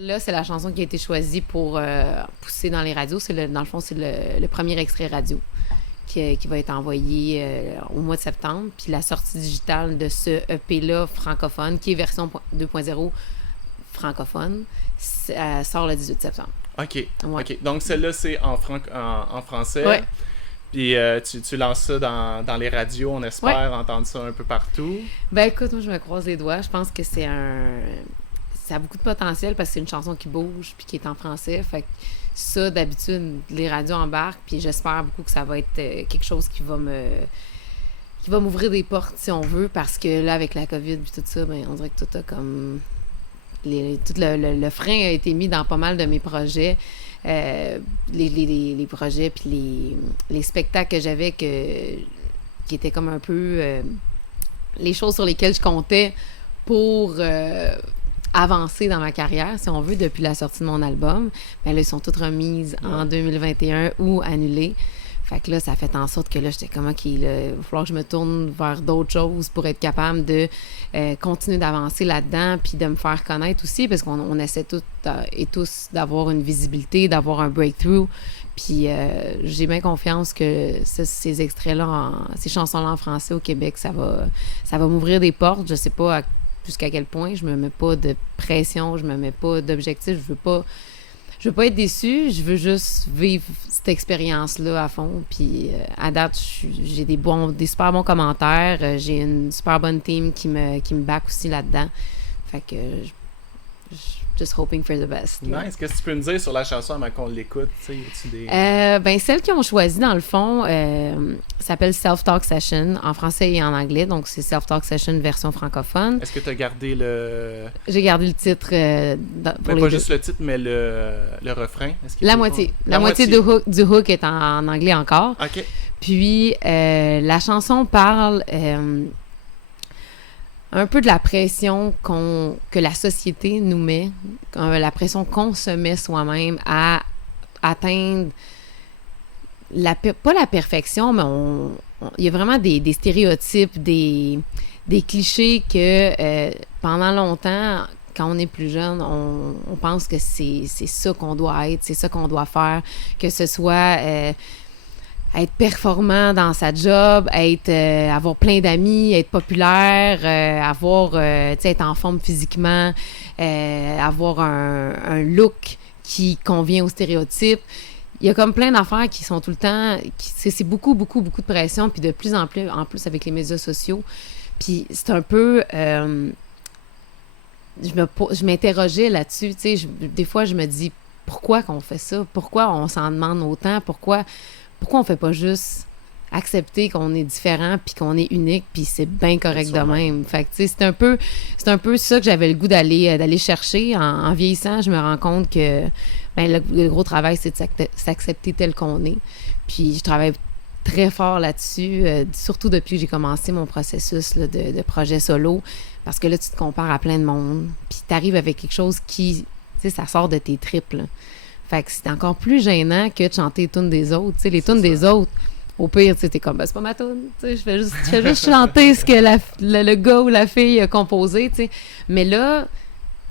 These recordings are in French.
Là, c'est la chanson qui a été choisie pour pousser dans les radios. Dans le fond, c'est le premier extrait radio qui va être envoyé au mois de septembre. Puis la sortie digitale de ce EP-là francophone, qui est version 2.0 francophone, sort le 18 septembre. OK. Ouais. OK. Donc, celle-là, c'est en français. Ouais. Puis tu lances ça dans les radios, on espère entendre ça un peu partout. Ben écoute, moi, je me croise les doigts. Je pense que ça a beaucoup de potentiel parce que c'est une chanson qui bouge puis qui est en français. Fait que ça, d'habitude, les radios embarquent, puis j'espère beaucoup que ça va être quelque chose qui va m'ouvrir des portes, si on veut, parce que là, avec la COVID puis tout ça, ben on dirait que tout a comme... tout le frein a été mis dans pas mal de mes projets. Les projets puis les spectacles que j'avais qui étaient comme un peu les choses sur lesquelles je comptais pour avancer dans ma carrière, si on veut, depuis la sortie de mon album. Ben là, ils sont toutes remises en 2021 ou annulées. Fait que là, ça a fait en sorte que là, j'étais comme, OK, là, il va falloir que je me tourne vers d'autres choses pour être capable de continuer d'avancer là-dedans puis de me faire connaître aussi, parce qu'on essaie toutes et tous d'avoir une visibilité, d'avoir un breakthrough. Puis j'ai bien confiance que ces extraits-là, ces chansons-là en français au Québec, ça va m'ouvrir des portes. Je sais pas jusqu'à quel point. Je me mets pas de pression, je me mets pas d'objectif. Je veux pas être déçue, je veux juste vivre cette expérience-là à fond. Puis à date, j'ai des super bons commentaires. J'ai une super bonne team qui me back aussi là-dedans. Fait que just hoping for the best. Là. Nice. Qu'est-ce que tu peux me dire sur la chanson avant qu'on l'écoute? Des... Celle qu'ils ont choisie, dans le fond, s'appelle Self-Talk Session, en français et en anglais. Donc, c'est Self-Talk Session version francophone. Est-ce que tu as gardé le... J'ai gardé le titre pour les pas deux. juste le titre, mais le refrain? La moitié. La moitié du hook est en anglais encore. OK. Puis, la chanson parle... un peu de la pression que la société nous met, la pression qu'on se met soi-même à atteindre pas la perfection, mais il y a vraiment des stéréotypes, des clichés que pendant longtemps, quand on est plus jeune, on pense que c'est ça qu'on doit être, c'est ça qu'on doit faire, que ce soit... être performant dans sa job, avoir plein d'amis, être populaire, être en forme physiquement, avoir un look qui convient aux stéréotypes. Il y a comme plein d'affaires qui sont tout le temps... C'est beaucoup, beaucoup, beaucoup de pression, puis de plus en plus avec les médias sociaux. Puis c'est un peu... je m'interrogeais là-dessus, tu sais, des fois, je me dis, pourquoi qu'on fait ça? Pourquoi on s'en demande autant? Pourquoi on fait pas juste accepter qu'on est différent puis qu'on est unique puis c'est bien correct de même. Fait que tu sais, c'est un peu ça que j'avais le goût d'aller chercher. En vieillissant, je me rends compte que le gros travail, c'est de s'accepter tel qu'on est. Puis je travaille très fort là-dessus, surtout depuis que j'ai commencé mon processus là, de projet solo, parce que là, tu te compares à plein de monde puis t'arrives avec quelque chose qui, tu sais, ça sort de tes tripes, là. Fait que c'est encore plus gênant que de chanter les tunes des autres. Tu sais, les tunes des autres, au pire, tu sais, t'es comme, ben, c'est pas ma tune. Tu sais, je fais juste chanter ce que le gars ou la fille a composé, tu sais. Mais là,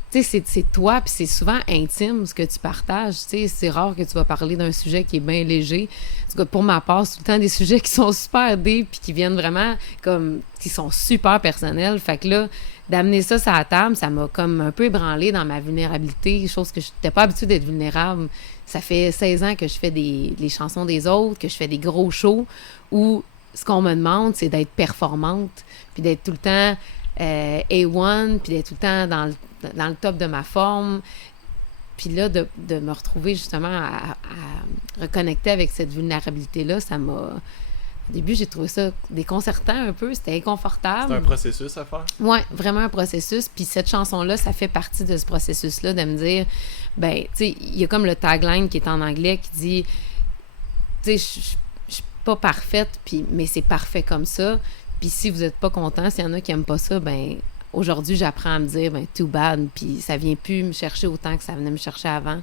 tu sais, c'est toi, puis c'est souvent intime ce que tu partages. Tu sais, c'est rare que tu vas parler d'un sujet qui est bien léger. En tout cas, pour ma part, c'est tout le temps des sujets qui sont super deep, puis qui viennent vraiment comme, qui sont super personnels. Fait que là, d'amener ça sur la table, ça m'a comme un peu ébranlé dans ma vulnérabilité, chose que je n'étais pas habituée d'être vulnérable. Ça fait 16 ans que je fais les chansons des autres, que je fais des gros shows où ce qu'on me demande, c'est d'être performante, puis d'être tout le temps A1, puis d'être tout le temps dans le top de ma forme. Puis là, de me retrouver justement à reconnecter avec cette vulnérabilité-là, ça m'a... Au début, j'ai trouvé ça déconcertant un peu, c'était inconfortable. C'est un processus à faire? Oui, vraiment un processus. Puis cette chanson-là, ça fait partie de ce processus-là, de me dire, ben, tu sais, il y a comme le tagline qui est en anglais qui dit, tu sais, je suis pas parfaite, mais c'est parfait comme ça. Puis si vous êtes pas content, s'il y en a qui aiment pas ça, ben, aujourd'hui, j'apprends à me dire, ben, too bad. Puis ça vient plus me chercher autant que ça venait me chercher avant.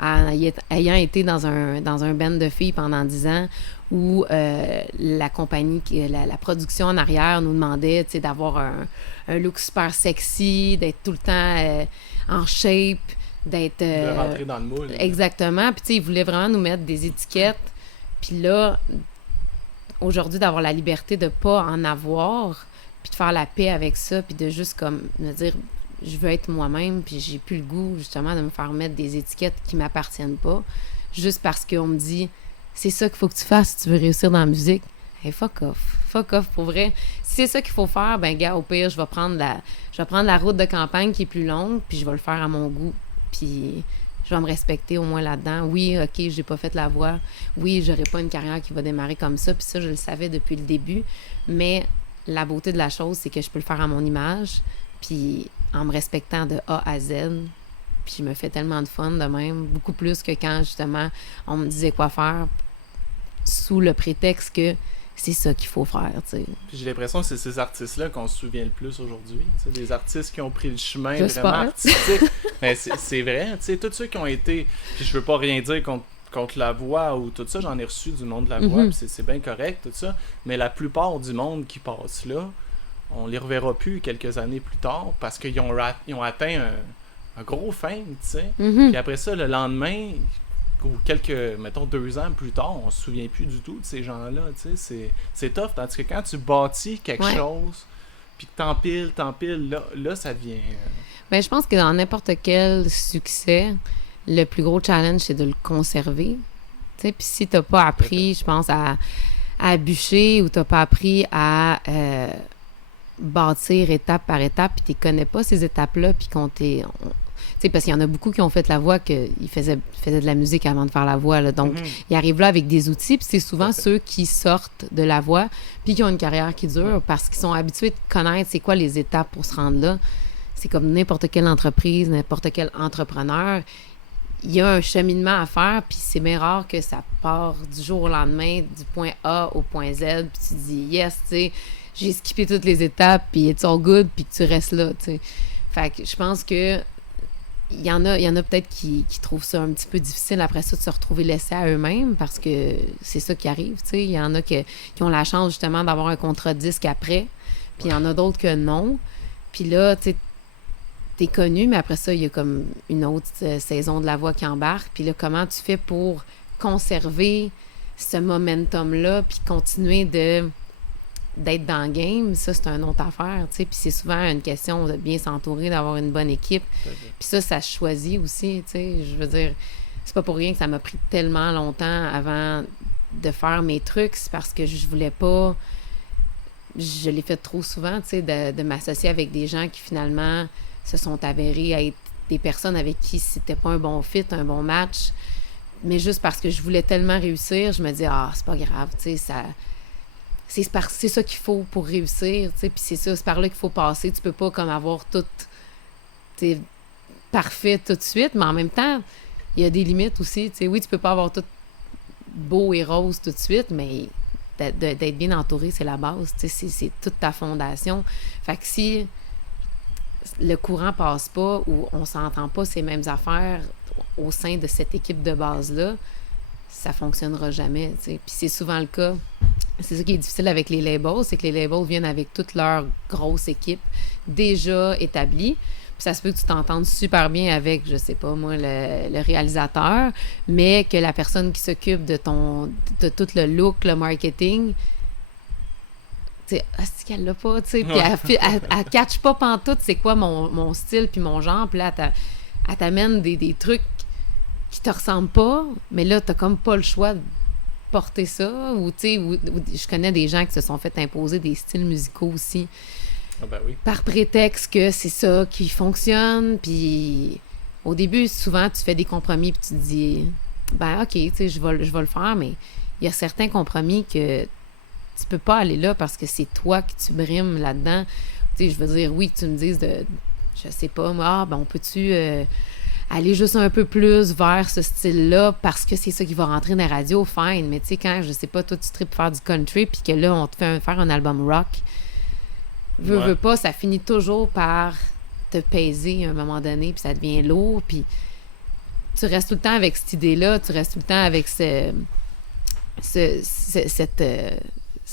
Ayant été dans un band de filles pendant 10 ans où la compagnie, la production en arrière nous demandait d'avoir un look super sexy, d'être tout le temps en shape, d'être... De rentrer dans le moule. Exactement. Puis tu sais, ils voulaient vraiment nous mettre des étiquettes. Puis là, aujourd'hui, d'avoir la liberté de pas en avoir, puis de faire la paix avec ça, puis de juste comme me dire, je veux être moi-même, puis j'ai plus le goût, justement, de me faire mettre des étiquettes qui m'appartiennent pas, juste parce qu'on me dit, c'est ça qu'il faut que tu fasses si tu veux réussir dans la musique. Hey, fuck off. Fuck off, pour vrai. Si c'est ça qu'il faut faire, ben gars, au pire, je vais prendre la route de campagne qui est plus longue, puis je vais le faire à mon goût. Puis je vais me respecter au moins là-dedans. Oui, OK, j'ai pas fait la voix. Oui, j'aurai pas une carrière qui va démarrer comme ça, puis ça, je le savais depuis le début. Mais la beauté de la chose, c'est que je peux le faire à mon image, puis en me respectant de A à Z. Puis je me fais tellement de fun de même, beaucoup plus que quand, justement, on me disait quoi faire sous le prétexte que c'est ça qu'il faut faire, tu sais. Puis j'ai l'impression que c'est ces artistes-là qu'on se souvient le plus aujourd'hui. Des artistes qui ont pris le chemin J'espère. vraiment artistique. Mais c'est vrai, tu sais, tous ceux qui ont été... Puis je veux pas rien dire contre la voix ou tout ça, j'en ai reçu du monde de la voix, puis c'est bien correct, tout ça. Mais la plupart du monde qui passe là, on les reverra plus quelques années plus tard parce qu'ils ont atteint un gros fame, tu sais. Puis après ça, le lendemain... ou mettons 2 ans plus tard, on se souvient plus du tout de ces gens-là, tu sais, c'est tough, tandis que quand tu bâtis quelque chose, puis que t'empiles, là, ça devient... Ben, je pense que dans n'importe quel succès, le plus gros challenge, c'est de le conserver, tu sais, puis si t'as pas appris, je pense, à bûcher, ou t'as pas appris à bâtir étape par étape, puis tu connais pas ces étapes-là, puis tu sais, parce qu'il y en a beaucoup qui ont fait la voix, qu'ils faisaient de la musique avant de faire la voix, là. Donc, ils arrivent là avec des outils, puis c'est souvent ceux qui sortent de la voix, puis qui ont une carrière qui dure, parce qu'ils sont habitués de connaître c'est quoi les étapes pour se rendre là. C'est comme n'importe quelle entreprise, n'importe quel entrepreneur. Il y a un cheminement à faire, puis c'est bien rare que ça part du jour au lendemain, du point A au point Z, puis tu dis « yes », tu sais, j'ai skippé toutes les étapes, puis it's all good, puis que tu restes là, tu sais. Fait que je pense que il y en a peut-être qui trouvent ça un petit peu difficile après ça de se retrouver laissés à eux-mêmes parce que c'est ça qui arrive, tu sais. Il y en a qui ont la chance justement d'avoir un contrat de disque après, puis il y en a d'autres que non. Puis là, tu sais, t'es connu, mais après ça, il y a comme une autre saison de la voix qui embarque. Puis là, comment tu fais pour conserver ce momentum-là puis continuer d'être dans le game, ça, c'est une autre affaire, tu sais. Puis c'est souvent une question de bien s'entourer, d'avoir une bonne équipe. Puis ça se choisit aussi, tu sais. Je veux dire, c'est pas pour rien que ça m'a pris tellement longtemps avant de faire mes trucs. C'est parce que je voulais pas... Je l'ai fait trop souvent, tu sais, de m'associer avec des gens qui, finalement, se sont avérés à être des personnes avec qui c'était pas un bon fit, un bon match. Mais juste parce que je voulais tellement réussir, je me dis, c'est pas grave, tu sais, ça... C'est ça qu'il faut pour réussir, tu sais, puis c'est par là qu'il faut passer. Tu peux pas comme avoir tout parfait tout de suite, mais en même temps, il y a des limites aussi, tu sais. Oui, tu peux pas avoir tout beau et rose tout de suite, mais d'être bien entouré, c'est la base, tu sais, c'est toute ta fondation. Fait que si le courant passe pas ou on s'entend pas ces mêmes affaires au sein de cette équipe de base-là, ça fonctionnera jamais, tu sais. Puis c'est souvent le cas. C'est ça qui est difficile avec les labels, c'est que les labels viennent avec toute leur grosse équipe déjà établie. Puis ça se peut que tu t'entendes super bien avec, je sais pas moi, le réalisateur, mais que la personne qui s'occupe de tout le look, le marketing, tu sais, c'est qu'elle l'a pas, tu sais. Puis elle catch pas pantoute c'est quoi mon style puis mon genre. Puis là, elle t'amène des trucs qui te ressemblent pas, mais là, t'as comme pas le choix de porter ça, ou tu sais, je connais des gens qui se sont fait imposer des styles musicaux aussi, ben oui. Par prétexte que c'est ça qui fonctionne, puis au début, souvent, tu fais des compromis, puis tu te dis, ben ok, tu sais, je vais le faire, mais il y a certains compromis que tu peux pas aller là parce que c'est toi que tu brimes là-dedans. Tu sais, je veux dire, oui, que tu me dises je sais pas, moi, ben on peut-tu... aller juste un peu plus vers ce style-là parce que c'est ça qui va rentrer dans la radio, fine. Mais tu sais, quand, je sais pas, toi, tu tripes faire du country puis que là, on te fait faire un album rock, veux pas, ça finit toujours par te peser à un moment donné puis ça devient lourd puis tu restes tout le temps avec cette idée-là, tu restes tout le temps avec ce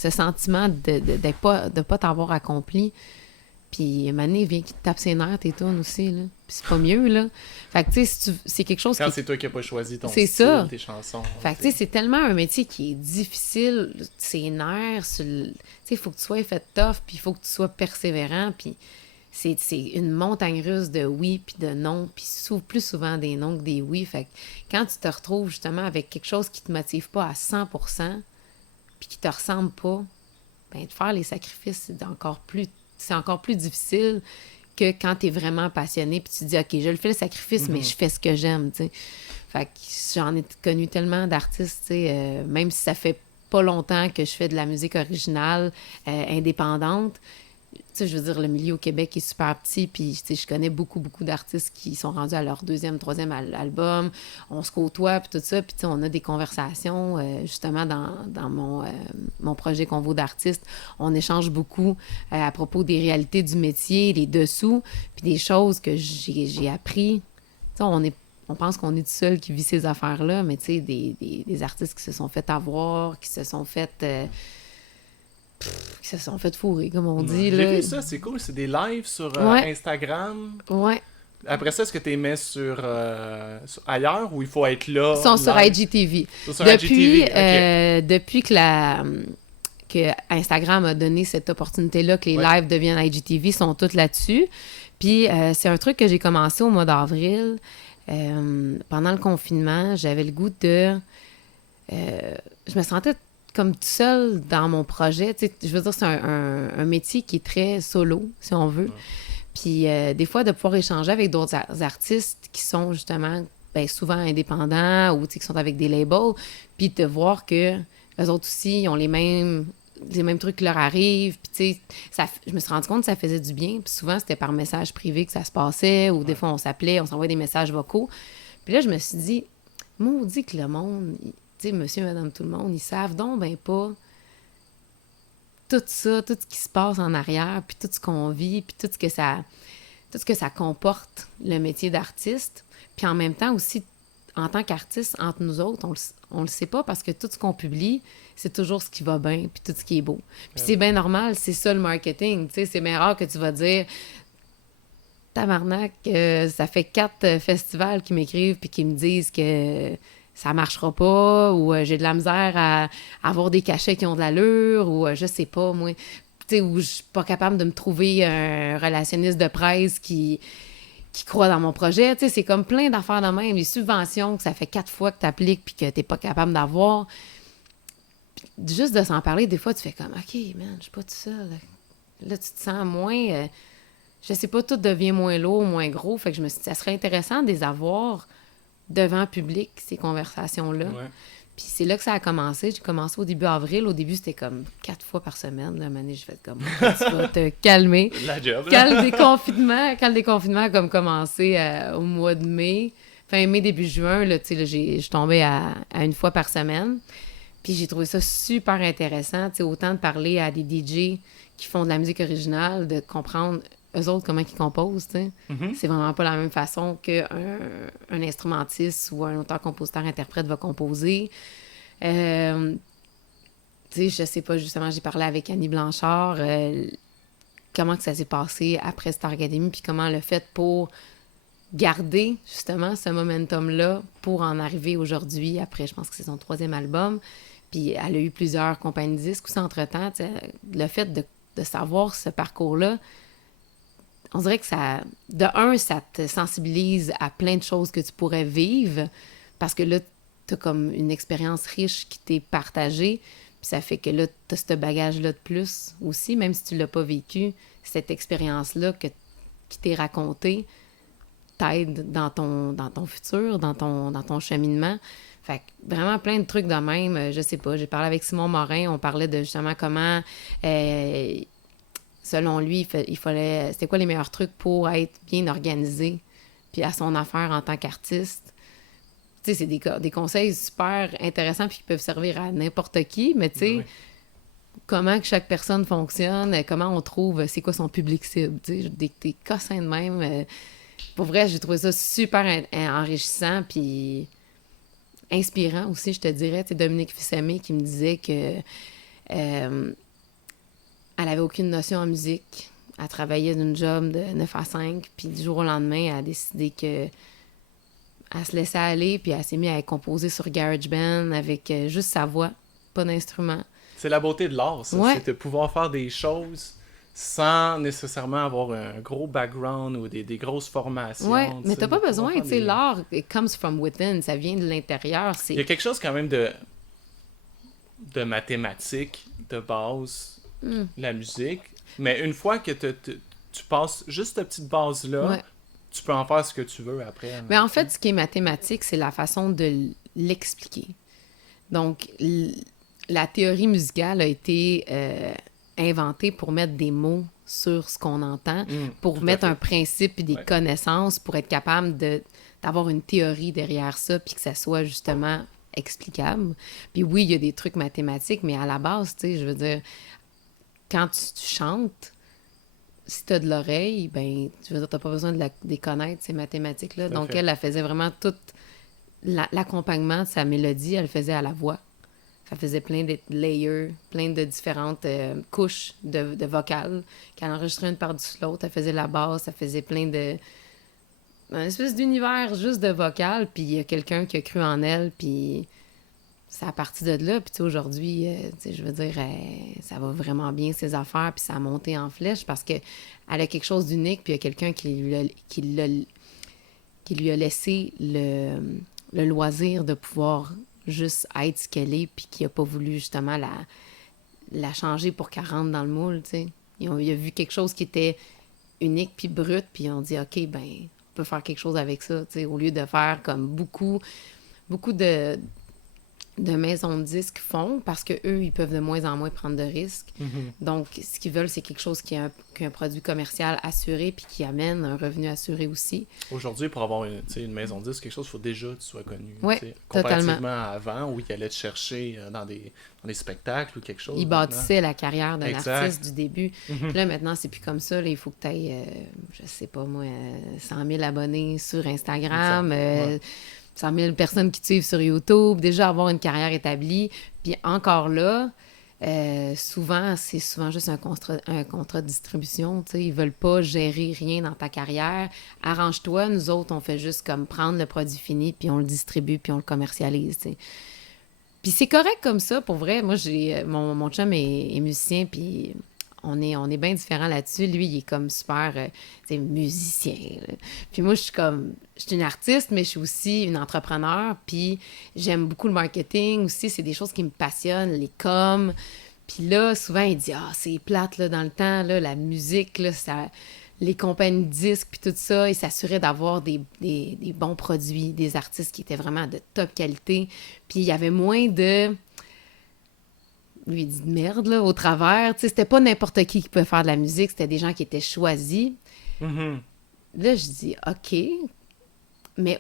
sentiment de pas t'avoir accompli. Puis, Mané vient qui te tape ses nerfs, tes tunes aussi, là. Puis c'est pas mieux, là. Fait que, tu sais, c'est quelque chose Quand qui... c'est toi qui n'as pas choisi ton C'est style, ça. tes chansons. Fait que, tu sais, c'est tellement un métier qui est difficile, ses nerfs, tu sais, il faut que tu sois fait tough, puis il faut que tu sois persévérant, puis c'est une montagne russe de oui puis de non, puis plus souvent des non que des oui. Fait que quand tu te retrouves justement avec quelque chose qui te motive pas à 100%, puis qui te ressemble pas, ben de faire les sacrifices, c'est encore plus difficile que quand tu es vraiment passionné, puis tu te dis, OK, je le fais le sacrifice, mais je fais ce que j'aime, tu sais. Fait que j'en ai connu tellement d'artistes, tu sais, même si ça fait pas longtemps que je fais de la musique originale, indépendante. Tu sais, je veux dire, le milieu au Québec est super petit, puis tu sais, je connais beaucoup, beaucoup d'artistes qui sont rendus à leur deuxième, troisième album. On se côtoie, puis tout ça, puis tu sais, on a des conversations, justement, dans mon projet Convo d'artistes. On échange beaucoup à propos des réalités du métier, les dessous, puis des choses que j'ai appris. Tu sais, on pense qu'on est tout seul qui vit ces affaires-là, mais tu sais, des artistes qui se sont fait avoir, qui se sont fait fourrer, comme on dit. J'ai là. vu ça, c'est cool. C'est des lives sur Ouais. Instagram. Ouais. Après ça, est-ce que tu les mets sur ailleurs ou il faut être là? Ils sont sur live? IGTV. Sur IGTV, ok. Depuis que Instagram a donné cette opportunité-là, que les lives deviennent IGTV, ils sont tous là-dessus. Puis c'est un truc que j'ai commencé au mois d'avril. Pendant le confinement, j'avais le goût de... je me sentais comme toute seule dans mon projet. Tu sais, je veux dire, c'est un métier qui est très solo, si on veut. Puis des fois, de pouvoir échanger avec d'autres artistes qui sont justement souvent indépendants ou qui sont avec des labels, puis de voir que eux autres aussi, ils ont les mêmes trucs qui leur arrivent. Puis tu sais, je me suis rendu compte que ça faisait du bien. Puis souvent, c'était par message privé que ça se passait, ou des fois, on s'appelait, on s'envoyait des messages vocaux. Puis là, je me suis dit, maudit que le monde... Tu sais, monsieur, madame, tout le monde, ils savent donc ben pas tout ça, tout ce qui se passe en arrière, puis tout ce qu'on vit, puis tout ce que ça comporte, le métier d'artiste. Puis en même temps aussi, en tant qu'artiste, entre nous autres, on le sait pas parce que tout ce qu'on publie, c'est toujours ce qui va bien, puis tout ce qui est beau. Puis c'est bien normal, c'est ça le marketing, tu sais, c'est bien rare que tu vas dire... Tabarnak, ça fait 4 festivals qui m'écrivent puis qui me disent que ça marchera pas, ou j'ai de la misère à avoir des cachets qui ont de l'allure, ou je sais pas, moi, tu sais, ou je suis pas capable de me trouver un relationniste de presse qui croit dans mon projet, tu sais, c'est comme plein d'affaires de même, les subventions que ça fait 4 fois que tu appliques puis que t'es pas capable d'avoir. Puis juste de s'en parler, des fois, tu fais comme, OK, man, je suis pas tout seul. Là, tu te sens moins... je sais pas, tout devient moins lourd, moins gros, fait que je me suis dit, ça serait intéressant de les avoir devant public, ces conversations-là. Ouais. Puis c'est là que ça a commencé. J'ai commencé au début avril. Au début, c'était comme 4 fois par semaine. Là, j'ai fait comme, tu vas te calmer. La job. Quand le déconfinement a comme commencé au mois de mai, fin mai, début juin, là, tu sais, je suis tombée à une fois par semaine. Puis j'ai trouvé ça super intéressant, tu sais, autant de parler à des DJ qui font de la musique originale, de comprendre eux autres, comment ils composent, tu sais. C'est vraiment pas la même façon qu'un instrumentiste ou un auteur-compositeur-interprète va composer. Tu sais, je sais pas, justement, j'ai parlé avec Annie Blanchard, comment que ça s'est passé après Star Academy, puis comment le fait pour garder, justement, ce momentum-là pour en arriver aujourd'hui, après, je pense que c'est son 3e album, puis elle a eu plusieurs compagnies de disques aussi entre-temps, tu sais, le fait de savoir ce parcours-là, on dirait que ça te sensibilise à plein de choses que tu pourrais vivre parce que là, t'as comme une expérience riche qui t'est partagée, puis ça fait que là, t'as ce bagage-là de plus aussi, même si tu l'as pas vécu, cette expérience-là qui t'est racontée t'aide dans ton futur, dans ton cheminement. Fait que vraiment plein de trucs de même. Je sais pas, j'ai parlé avec Simon Morin, on parlait de justement comment... selon lui, il fallait... C'était quoi les meilleurs trucs pour être bien organisé puis à son affaire en tant qu'artiste? Tu sais, c'est des conseils super intéressants puis qui peuvent servir à n'importe qui, mais tu sais, comment que chaque personne fonctionne, comment on trouve c'est quoi son public cible, tu sais, des cossins de même. Pour vrai, j'ai trouvé ça super enrichissant puis inspirant aussi, je te dirais. Tu sais, Dominique Fils-Aimé qui me disait que... elle avait aucune notion en musique. Elle travaillait d'une job de 9 à 5, puis du jour au lendemain, elle a décidé que elle se laissait aller, puis elle s'est mise à composer sur GarageBand avec juste sa voix, pas d'instrument. C'est la beauté de l'art, ça. Ouais. C'est de pouvoir faire des choses sans nécessairement avoir un gros background ou des grosses formations. Ouais, mais t'as pas de pouvoir besoin, faire tu sais, des- l'art, it comes from within, ça vient de l'intérieur, Il y a c'est... quelque chose quand même de mathématique, de base, la musique. Mais une fois que tu passes juste cette petite base-là, Ouais. tu peux en faire ce que tu veux après. Mais en fait, ce qui est mathématique, c'est la façon de l'expliquer. Donc, la théorie musicale a été inventée pour mettre des mots sur ce qu'on entend, pour tout à mettre fait. un principe et des Ouais. connaissances, pour être capable d'avoir une théorie derrière ça, puis que ça soit justement explicable. Puis oui, il y a des trucs mathématiques, mais à la base, tu sais, je veux dire, quand tu chantes, si tu as de l'oreille, ben, tu veux dire, t'as pas besoin de les connaître, ces mathématiques-là. Tout à Donc, fait. elle faisait vraiment tout l'accompagnement de sa mélodie, elle le faisait à la voix. Ça faisait plein de layers, plein de différentes couches de vocales qu'elle enregistrait une par-dessus l'autre. Elle faisait la basse, elle faisait plein de... un espèce d'univers juste de vocal, puis il y a quelqu'un qui a cru en elle, puis c'est à partir de là. Puis tu sais, aujourd'hui, tu sais, je veux dire, ça va vraiment bien ses affaires, puis ça a monté en flèche parce que elle a quelque chose d'unique, puis il y a quelqu'un qui lui a laissé le loisir de pouvoir juste être ce qu'elle est, puis qui n'a pas voulu justement la changer pour qu'elle rentre dans le moule, tu sais. Il a vu quelque chose qui était unique puis brut, puis on dit, OK, ben, on peut faire quelque chose avec ça, tu sais, au lieu de faire comme beaucoup de maisons de disques font, parce qu'eux, ils peuvent de moins en moins prendre de risques. Donc, ce qu'ils veulent, c'est quelque chose qui a un produit commercial assuré puis qui amène un revenu assuré aussi. Aujourd'hui, pour avoir une maison de disque, quelque chose, il faut déjà que tu sois connu. Ouais, tu sais. totalement. Comparativement à avant, où ils allaient te chercher dans des spectacles ou quelque chose. Ils bâtissaient la carrière d'un Exact. artiste du début. Puis là, maintenant, c'est plus comme ça. Là, il faut que tu ailles, je sais pas moi, 100 000 abonnés sur Instagram, Exact. Ouais. 100 000 personnes qui te suivent sur YouTube, déjà avoir une carrière établie. Puis encore là, souvent, c'est souvent juste un contrat de distribution. Tu sais, ils veulent pas gérer rien dans ta carrière. Arrange-toi. Nous autres, on fait juste comme prendre le produit fini, puis on le distribue, puis on le commercialise, tu sais. Puis c'est correct comme ça, pour vrai. Moi, mon chum est musicien, puis on est bien différents là-dessus. Lui, il est comme super, tu sais, musicien, là. Puis moi, je suis une artiste, mais je suis aussi une entrepreneur, puis j'aime beaucoup le marketing aussi. C'est des choses qui me passionnent, les coms. Puis là, souvent, il dit « Ah, c'est plate, là, dans le temps, là, la musique, là, ça... » Les compagnies de disques, puis tout ça, ils s'assuraient d'avoir des bons produits, des artistes qui étaient vraiment de top qualité. Puis il y avait moins de... Lui, il dit de merde, là, au travers. Tu sais, c'était pas n'importe qui pouvait faire de la musique, c'était des gens qui étaient choisis. Mhm. Là, je dis, OK, mais,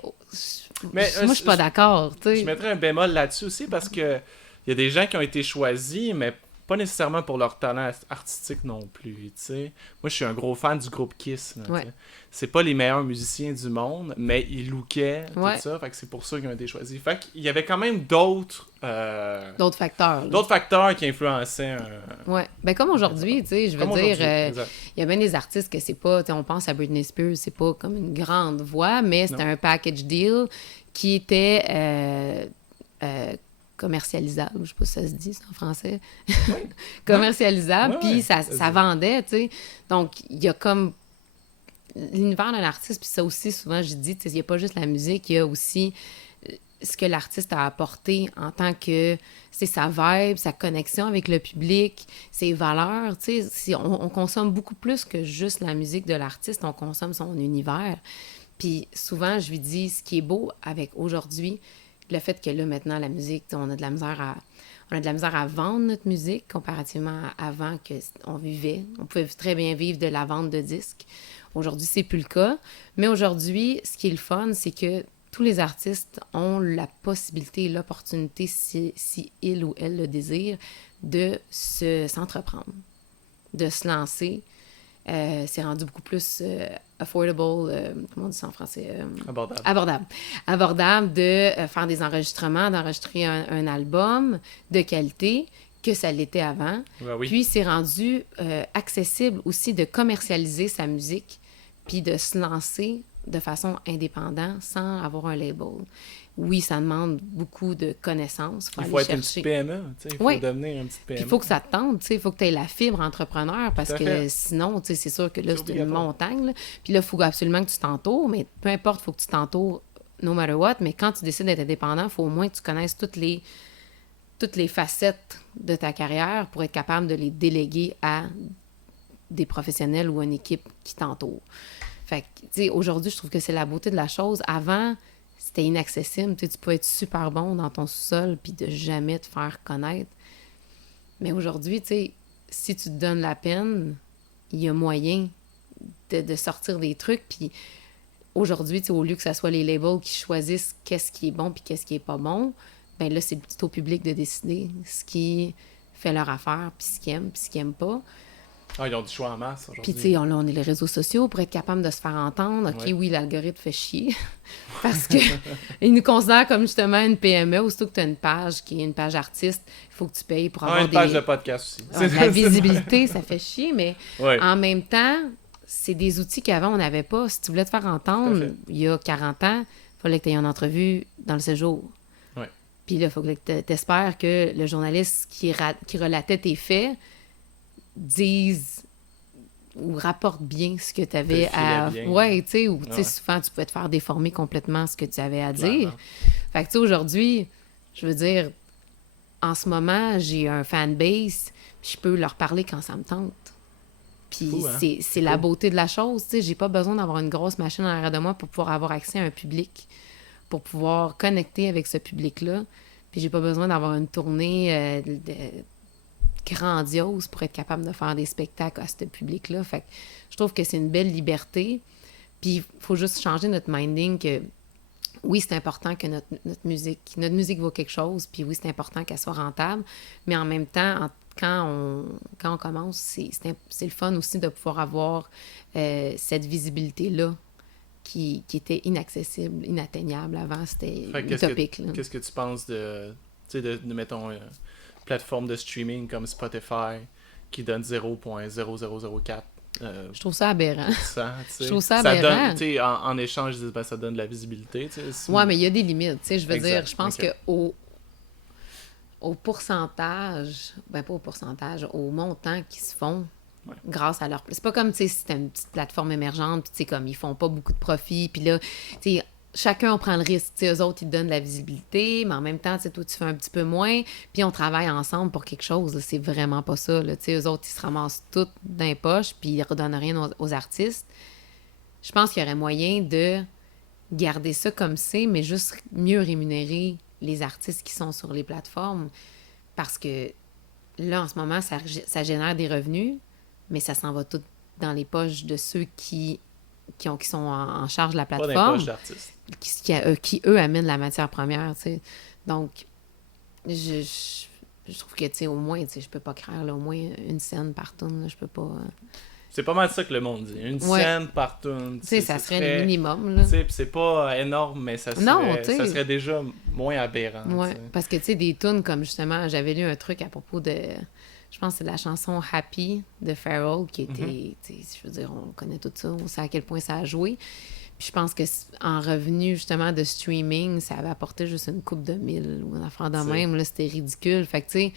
Mais, moi, je suis pas d'accord, tu sais. Je mettrais un bémol là-dessus aussi parce que il y a des gens qui ont été choisis, mais pas nécessairement pour leur talent artistique non plus, tu sais. Moi, je suis un gros fan du groupe Kiss, là, Ouais. tu sais. C'est pas les meilleurs musiciens du monde, mais ils lookaient, Ouais. tout ça, fait que c'est pour ça qu'ils ont été choisis. Fait qu'il y avait quand même d'autres D'autres facteurs. là. d'autres facteurs qui influençaient Ouais. Ben, comme aujourd'hui, tu sais, je veux comme dire, aujourd'hui, exact. il y a bien des artistes que c'est pas, tu sais, on pense à Britney Spears, c'est pas comme une grande voix, mais c'était Non. un package deal qui était commercialisable, je sais pas si ça se dit ça en français, commercialisable, Ouais, puis ouais, ça vas-y. vendait, tu sais. Donc, il y a comme l'univers d'un artiste, puis ça aussi, souvent, je dis, tu sais, il n'y a pas juste la musique, il y a aussi ce que l'artiste a apporté en tant que, c'est sa vibe, sa connexion avec le public, ses valeurs, tu sais, si on consomme beaucoup plus que juste la musique de l'artiste, on consomme son univers. Puis souvent, je lui dis, ce qui est beau avec aujourd'hui, le fait que là, maintenant, la musique, on a de la misère à vendre notre musique comparativement à avant qu'on vivait. On pouvait très bien vivre de la vente de disques. Aujourd'hui, c'est plus le cas. Mais aujourd'hui, ce qui est le fun, c'est que tous les artistes ont la possibilité et l'opportunité, si il ou elle le désire, de s'entreprendre, de se lancer. C'est rendu beaucoup plus affordable, comment on dit ça en français? Abordable. Abordable de faire des enregistrements, d'enregistrer un album de qualité que ça l'était avant. Ben oui. Puis, c'est rendu accessible aussi de commercialiser sa musique puis de se lancer de façon indépendante sans avoir un label. Oui, ça demande beaucoup de connaissances. Il faut être une petite PME, tu sais, il faut devenir une petite PME. Puis il faut que ça te tente, tu sais, il faut que tu aies la fibre entrepreneur parce que sinon, tu sais, c'est sûr que là, c'est une montagne. Là. Puis là, il faut absolument que tu t'entoures, mais peu importe, il faut que tu t'entoures no matter what, mais quand tu décides d'être indépendant, il faut au moins que tu connaisses toutes les facettes de ta carrière pour être capable de les déléguer à des professionnels ou une équipe qui t'entoure. Fait que, tu sais, aujourd'hui, je trouve que c'est la beauté de la chose. Avant, c'était inaccessible. Tu sais, tu pouvais être super bon dans ton sous-sol puis de jamais te faire connaître. Mais aujourd'hui, tu sais, si tu te donnes la peine, il y a moyen de sortir des trucs. Puis aujourd'hui, tu sais, au lieu que ce soit les labels qui choisissent qu'est-ce qui est bon puis qu'est-ce qui est pas bon, ben là, c'est au public de décider ce qui fait leur affaire puis ce qu'ils aiment puis ce qu'ils n'aiment pas. Ah, ils ont du choix en masse aujourd'hui. Puis, tu sais, on est les réseaux sociaux pour être capable de se faire entendre. OK, oui, l'algorithme fait chier. Parce que il nous considère comme justement une PME. Aussitôt que tu as une page qui est une page artiste, il faut que tu payes pour avoir une page de podcast aussi. La visibilité, ça fait chier, mais en même temps, c'est des outils qu'avant, on n'avait pas. Si tu voulais te faire entendre, il y a 40 ans, il fallait que tu aies une entrevue dans le séjour. Puis là, il faut que tu espères que le journaliste qui relatait tes faits dise ou rapporte bien ce que tu avais à... Ouais, tu sais, ou tu sais, souvent, tu pouvais te faire déformer complètement ce que tu avais à dire. Fait que, tu sais, aujourd'hui, je veux dire, en ce moment, j'ai un fanbase, puis je peux leur parler quand ça me tente. Puis c'est la beauté de la chose, tu sais, j'ai pas besoin d'avoir une grosse machine en arrière de moi pour pouvoir avoir accès à un public, pour pouvoir connecter avec ce public-là. Puis j'ai pas besoin d'avoir une tournée grandiose pour être capable de faire des spectacles à ce public-là. Fait que je trouve que c'est une belle liberté. Puis il faut juste changer notre minding que oui, c'est important que notre musique vaut quelque chose, puis oui, c'est important qu'elle soit rentable, mais en même temps, quand on commence, c'est le fun aussi de pouvoir avoir cette visibilité-là qui était inaccessible, inatteignable avant, c'était utopique. Qu'est-ce que tu penses de mettons, plateforme de streaming comme Spotify qui donne 0.0004 je trouve ça aberrant. Je trouve ça aberrant. Donne, en échange, ils disent, ça donne de la visibilité. Ouais, mais il y a des limites. Je veux dire, je pense que au pourcentage, ben pas au pourcentage, au montant qu'ils se font grâce à leur... C'est pas comme, si c'était une petite plateforme émergente, puis comme ils font pas beaucoup de profit, puis là, chacun, on prend le risque. Eux autres, ils te donnent de la visibilité, mais en même temps, toi, tu fais un petit peu moins, puis on travaille ensemble pour quelque chose. Là. C'est vraiment pas ça. Là. Eux autres, ils se ramassent tout dans les poches, puis ils redonnent rien aux artistes. Je pense qu'il y aurait moyen de garder ça comme c'est, mais juste mieux rémunérer les artistes qui sont sur les plateformes. Parce que là, en ce moment, ça génère des revenus, mais ça s'en va tout dans les poches de ceux qui sont en charge de la plateforme. Pas dans les poches d'artistes. Qui, eux, amènent la matière première, tu sais. Donc, je trouve que, tu sais, au moins, tu sais, je peux pas créer, là, au moins une scène par tune, là, je peux pas... C'est pas mal ça que le monde dit. Une scène par tune. Tu sais, ça serait le minimum, là. Tu sais, c'est pas énorme, mais ça serait déjà moins aberrant. Ouais, parce que, tu sais, des tunes comme, justement, j'avais lu un truc à propos de... Je pense que c'est la chanson Happy de Pharrell qui était, je veux dire, on connaît tout ça, on sait à quel point ça a joué. Puis je pense que en revenu justement de streaming, ça avait apporté juste une coupe de 1000 ou une affaire de même, là, c'était ridicule. Fait que tu sais,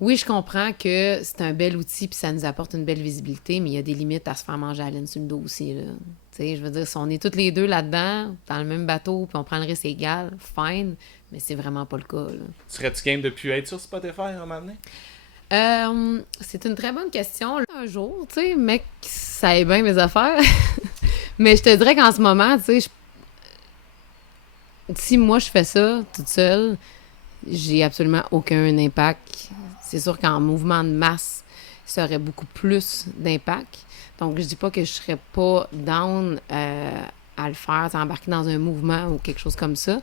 oui, je comprends que c'est un bel outil puis ça nous apporte une belle visibilité, mais il y a des limites à se faire manger à la laine sur le dos aussi, là. Tu sais, je veux dire, si on est toutes les deux là-dedans, dans le même bateau, puis on prend le risque égal, fine, mais c'est vraiment pas le cas, là. Serais-tu game de plus être sur Spotify à un moment donné? C'est une très bonne question. Un jour, tu sais, mec, ça aille bien mes affaires. Mais je te dirais qu'en ce moment, tu sais, si moi je fais ça toute seule, j'ai absolument aucun impact. C'est sûr qu'en mouvement de masse, ça aurait beaucoup plus d'impact. Donc, je dis pas que je serais pas down à le faire, embarquer dans un mouvement ou quelque chose comme ça.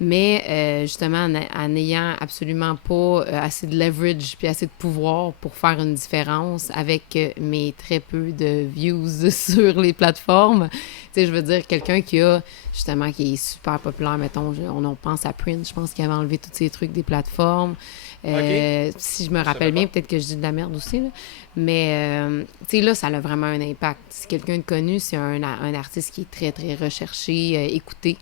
Mais justement, en n'ayant absolument pas assez de leverage puis assez de pouvoir pour faire une différence avec mes très peu de views sur les plateformes. Tu sais, je veux dire, quelqu'un qui a, justement, qui est super populaire, mettons, on pense à Prince, je pense qu'il avait enlevé tous ces trucs des plateformes. Si je me rappelle bien, peut-être que je dis de la merde aussi, là. Mais, tu sais, là, ça a vraiment un impact. Si quelqu'un de connu, c'est un artiste qui est très, très recherché, écouté.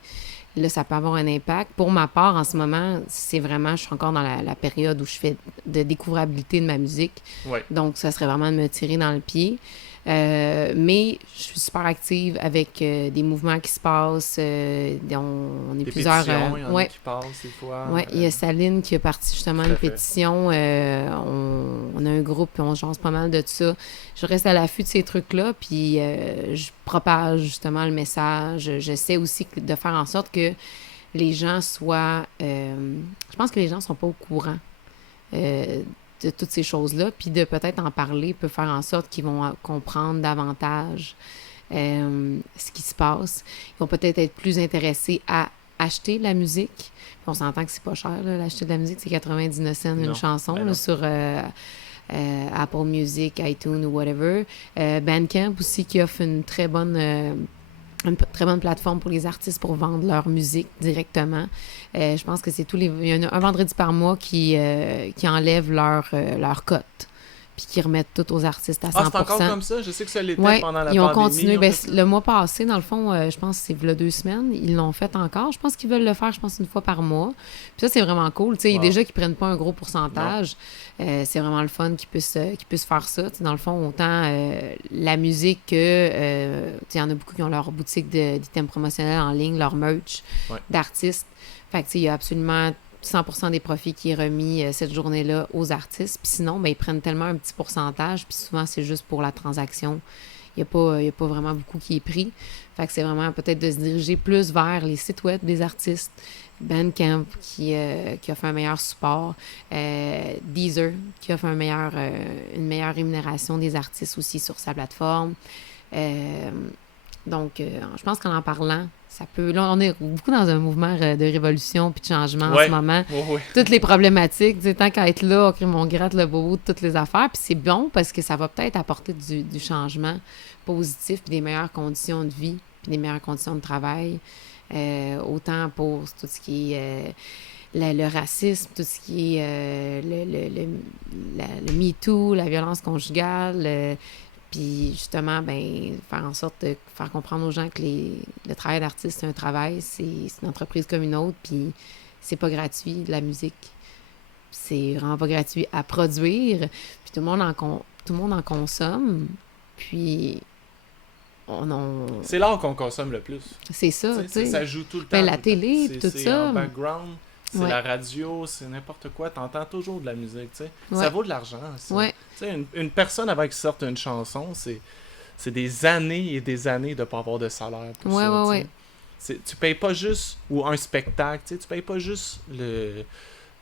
Là, ça peut avoir un impact. Pour ma part, en ce moment, c'est vraiment, je suis encore dans la période où je fais de découvrabilité de ma musique. Ouais. Donc, ça serait vraiment de me tirer dans le pied. Mais je suis super active avec des mouvements qui se passent. On est Des plusieurs. pétitions, il y en a Ouais. qui passent des fois. Oui, il y a Saline qui a parti justement Tout à une fait. pétition. On a un groupe et on jase pas mal de ça. Je reste à l'affût de ces trucs-là, puis je propage justement le message. J'essaie aussi de faire en sorte que les gens soient... je pense que les gens sont pas au courant de toutes ces choses-là, puis de peut-être en parler peut faire en sorte qu'ils vont comprendre davantage ce qui se passe. Ils vont peut-être être plus intéressés à acheter la musique. Puis on s'entend que c'est pas cher, là, l'acheter de la musique, c'est 99 cents une Non, chanson ben là, non. sur Apple Music, iTunes ou whatever. Bandcamp aussi qui offre une très bonne plateforme pour les artistes pour vendre leur musique directement. Je pense que c'est il y en a un vendredi par mois qui enlève leur cote puis qui remettent tout aux artistes à 100%. Ah, c'est encore comme ça? Je sais que ça l'était Ouais, pendant la ils ont pandémie. continué. ils ont Ben, fait ça. le mois passé, dans le fond, je pense que c'est il y a 2 semaines, ils l'ont fait encore. Je pense qu'ils veulent le faire, je pense, une fois par mois. Puis ça, c'est vraiment cool. Tu sais, Wow. déjà qu'ils prennent pas un gros pourcentage, c'est vraiment le fun qu'ils puissent faire ça. Tu sais, dans le fond, autant la musique que... tu sais, il y en a beaucoup qui ont leur boutique d'items promotionnels en ligne, leur merch Ouais. d'artistes. Fait que, tu sais, il y a absolument 100% des profits qui est remis cette journée-là aux artistes. Puis sinon, ben, ils prennent tellement un petit pourcentage, puis souvent, c'est juste pour la transaction. Il n'y a pas vraiment beaucoup qui est pris. Fait que c'est vraiment peut-être de se diriger plus vers les sites web des artistes. Bandcamp qui offre un meilleur support. Deezer qui offre une meilleure rémunération des artistes aussi sur sa plateforme. Donc, je pense qu'en parlant, ça peut... Là, on est beaucoup dans un mouvement de révolution puis de changement en ce moment. Ouais. Toutes les problématiques, tu sais, tant qu'à être là, on gratte le bobo de toutes les affaires. Puis c'est bon parce que ça va peut-être apporter du changement positif puis des meilleures conditions de vie puis des meilleures conditions de travail. Autant pour tout ce qui est... le racisme, tout ce qui est le MeToo, la violence conjugale... Puis justement, ben faire en sorte de faire comprendre aux gens que le travail d'artiste, c'est un travail, c'est une entreprise comme une autre, puis c'est pas gratuit, de la musique. C'est vraiment pas gratuit à produire, puis tout le monde en consomme, puis C'est l'art qu'on consomme le plus. c'est ça, tu sais. Ça joue tout le temps. Ben, la télé, puis tout c'est ça. en background, c'est Ouais. la radio, c'est n'importe quoi. T'entends toujours de la musique, tu sais. Ouais. Ça vaut de l'argent, ça. Ouais. Tu sais, une personne avant qu'il sorte une chanson, c'est des années et des années de pas avoir de salaire pour Ouais, ça. ouais, tu sais. Tu payes pas juste, ou un spectacle, tu sais, tu payes pas juste le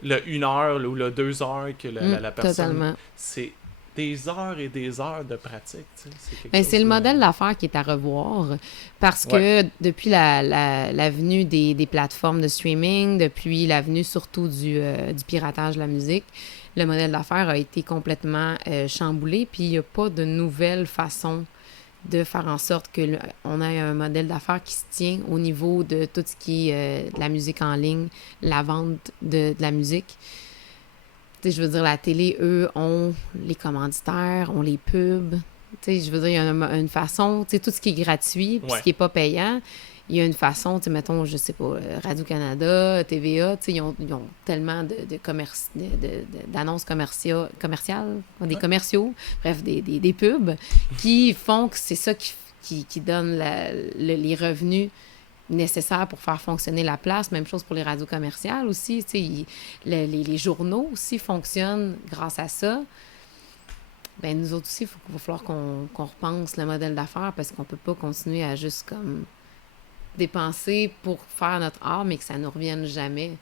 1 heure ou le 2 heures que la personne... Totalement. C'est des heures et des heures de pratique, tu sais. C'est quelque Ben, chose c'est le de- modèle d'affaires qui est à revoir parce que depuis l'avenue des plateformes de streaming, depuis l'avenue surtout du piratage de la musique, le modèle d'affaires a été complètement chamboulé, puis il n'y a pas de nouvelle façon de faire en sorte on ait un modèle d'affaires qui se tient au niveau de tout ce qui est de la musique en ligne, la vente de la musique. Tu sais, je veux dire, la télé, eux, ont les commanditaires, ont les pubs. Tu sais, je veux dire, il y a une façon, tu sais, tout ce qui est gratuit, puis ce qui n'est pas payant, il y a une façon, tu sais, mettons, je sais pas, Radio-Canada, TVA, tu sais, ils ont tellement d'annonces commerciales, des commerciaux, bref, des pubs, qui font que c'est ça qui donne les revenus nécessaires pour faire fonctionner la place. Même chose pour les radios commerciales aussi. Tu sais, les journaux aussi fonctionnent grâce à ça. Ben nous autres aussi, il va falloir qu'on repense le modèle d'affaires parce qu'on peut pas continuer à juste comme dépenser pour faire notre art, mais que ça nous revienne jamais.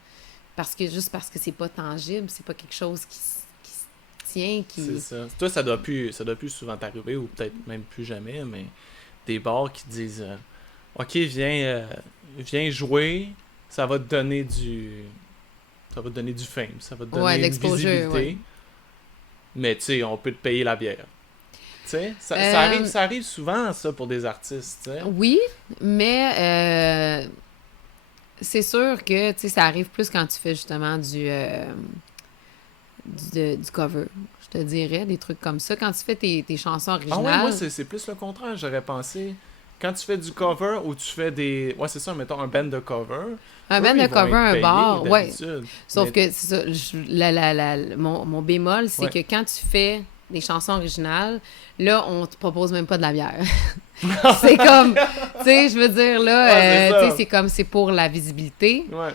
Parce que c'est pas tangible, c'est pas quelque chose qui se tient, C'est ça. Toi, ça doit plus souvent t'arriver, ou peut-être même plus jamais, mais des bars qui te disent OK, viens jouer, ça va te donner ça va te donner du fame, ça va te donner une visibilité. Ouais. Mais tu sais, on peut te payer la bière. Tu sais, ça arrive souvent, ça, pour des artistes, tu sais. Oui, mais c'est sûr que, tu sais, ça arrive plus quand tu fais justement du cover, je te dirais, des trucs comme ça. Quand tu fais tes chansons originales... Ah ouais, moi, c'est plus le contraire, j'aurais pensé. Quand tu fais du cover ou tu fais des... Ouais, c'est ça, mettons un band de cover. Un band de cover, un bar, ouais. Sauf mais... que, c'est ça, mon bémol, c'est que quand tu fais des chansons originales, là, on te propose même pas de la bière. C'est comme, tu sais, je veux dire, là, tu sais, c'est comme, c'est pour la visibilité. Ouais.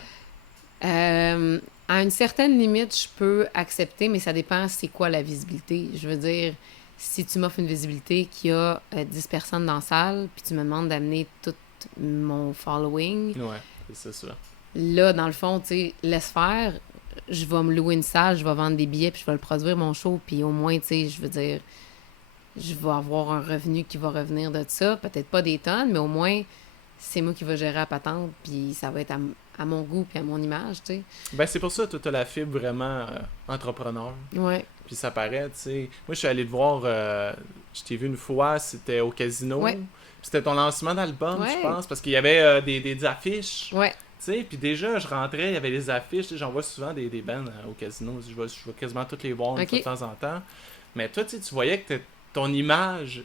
À une certaine limite, je peux accepter, mais ça dépend c'est quoi la visibilité. Je veux dire, si tu m'offres une visibilité qui a 10 personnes dans la salle, puis tu me demandes d'amener tout mon following... Ouais, c'est ça. Là, dans le fond, tu sais, laisse faire. Je vais me louer une salle, je vais vendre des billets, puis je vais le produire, mon show, puis au moins, tu sais, je veux dire, je vais avoir un revenu qui va revenir de ça. Peut-être pas des tonnes, mais au moins, c'est moi qui vais gérer la patente, puis ça va être à mon goût puis à mon image, tu sais. Ben, c'est pour ça que tu as la fibre vraiment entrepreneur. Ouais. Puis ça paraît, tu sais. Moi, je suis allé te voir, je t'ai vu une fois, c'était au casino. Ouais. C'était ton lancement d'album, ouais. je pense, parce qu'il y avait des affiches. Ouais. Tu sais, puis déjà, je rentrais, il y avait les affiches. J'en vois souvent des bands au casino. Je vais quasiment toutes les voir une fois de temps en temps. Mais toi, tu voyais que ton image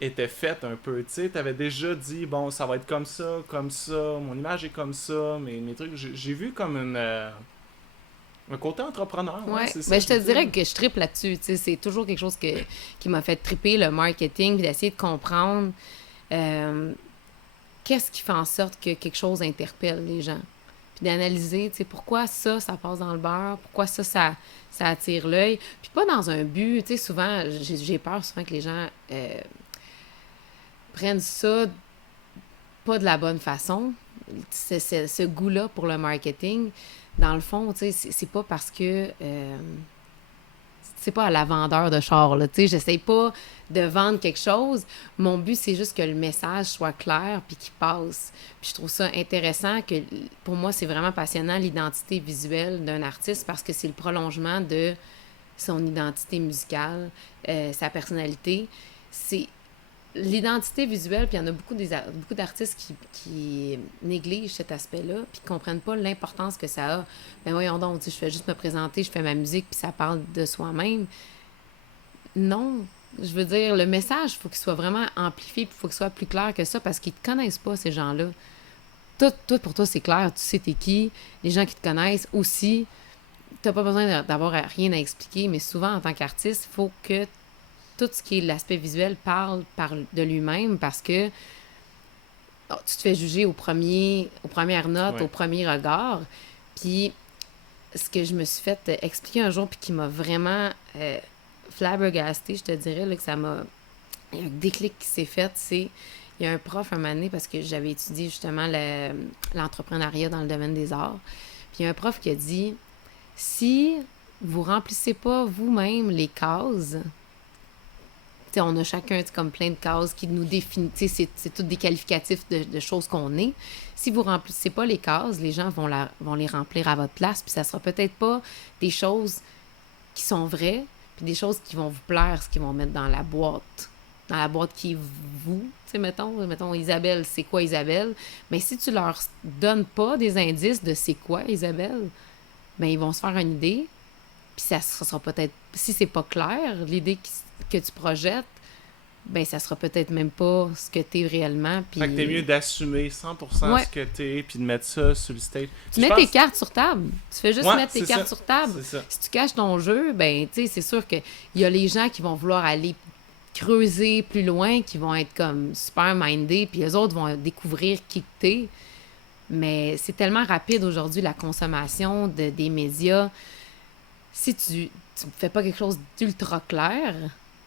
était faite un peu. Tu sais, t'avais déjà dit, bon, ça va être comme ça, mon image est comme ça, mes trucs. J'ai vu comme un côté entrepreneur. Ouais. C'est ça, ben, je te dirais que je trippe là-dessus. Tu sais, c'est toujours quelque chose qui m'a fait tripper, le marketing, puis d'essayer de comprendre qu'est-ce qui fait en sorte que quelque chose interpelle les gens. Puis d'analyser, tu sais, pourquoi ça passe dans le beurre, pourquoi ça attire l'œil. Puis pas dans un but, tu sais, souvent, j'ai peur souvent que les gens prennent ça pas de la bonne façon. Ce goût-là pour le marketing, dans le fond, tu sais, c'est pas parce que... c'est pas à la vendeur de char, là, tu sais, j'essaye pas de vendre quelque chose. Mon but, c'est juste que le message soit clair puis qu'il passe. Puis je trouve ça intéressant que, pour moi, c'est vraiment passionnant, l'identité visuelle d'un artiste parce que c'est le prolongement de son identité musicale, sa personnalité. C'est l'identité visuelle, puis il y en a beaucoup d'artistes qui négligent cet aspect-là, puis qui comprennent pas l'importance que ça a. Ben voyons donc, je fais juste me présenter, je fais ma musique, puis ça parle de soi-même. Non, je veux dire, le message, il faut qu'il soit vraiment amplifié, puis il faut qu'il soit plus clair que ça, parce qu'ils te connaissent pas, ces gens-là. Tout pour toi, c'est clair, tu sais t'es qui, les gens qui te connaissent aussi, t'as pas besoin d'avoir rien à expliquer, mais souvent, en tant qu'artiste, il faut que tout ce qui est l'aspect visuel parle de lui-même parce que tu te fais juger aux premières notes, ouais. au premier regard. Puis, ce que je me suis fait expliquer un jour puis qui m'a vraiment flabbergastée, je te dirais, là, que ça m'a... Il y a un déclic qui s'est fait, c'est... Il y a un prof un moment donné, parce que j'avais étudié justement l'entrepreneuriat dans le domaine des arts. Puis il y a un prof qui a dit, si vous remplissez pas vous-même les cases... T'sais, on a chacun comme plein de cases qui nous définissent. C'est tous des qualificatifs de choses qu'on est. Si vous ne remplissez pas les cases, les gens vont les remplir à votre place. Puis ça sera peut-être pas des choses qui sont vraies, puis des choses qui vont vous plaire, ce qu'ils vont mettre dans la boîte. Dans la boîte qui est vous. Mettons, Isabelle, c'est quoi Isabelle? Mais si tu leur donnes pas des indices de c'est quoi Isabelle, ben ils vont se faire une idée. Puis ça sera peut-être... Si c'est pas clair, l'idée que tu projettes, ben ça sera peut-être même pas ce que t'es réellement. Puis... Fait que t'es mieux d'assumer 100% ce que t'es, puis de mettre ça sur le stage. Tu mets tes cartes sur table. Tu fais juste mettre tes cartes sur table. C'est ça. Si tu caches ton jeu, ben tu sais, c'est sûr qu'il y a les gens qui vont vouloir aller creuser plus loin, qui vont être comme super mindés, puis les autres vont découvrir qui t'es. Mais c'est tellement rapide aujourd'hui, la consommation des médias. Si tu fais pas quelque chose d'ultra clair,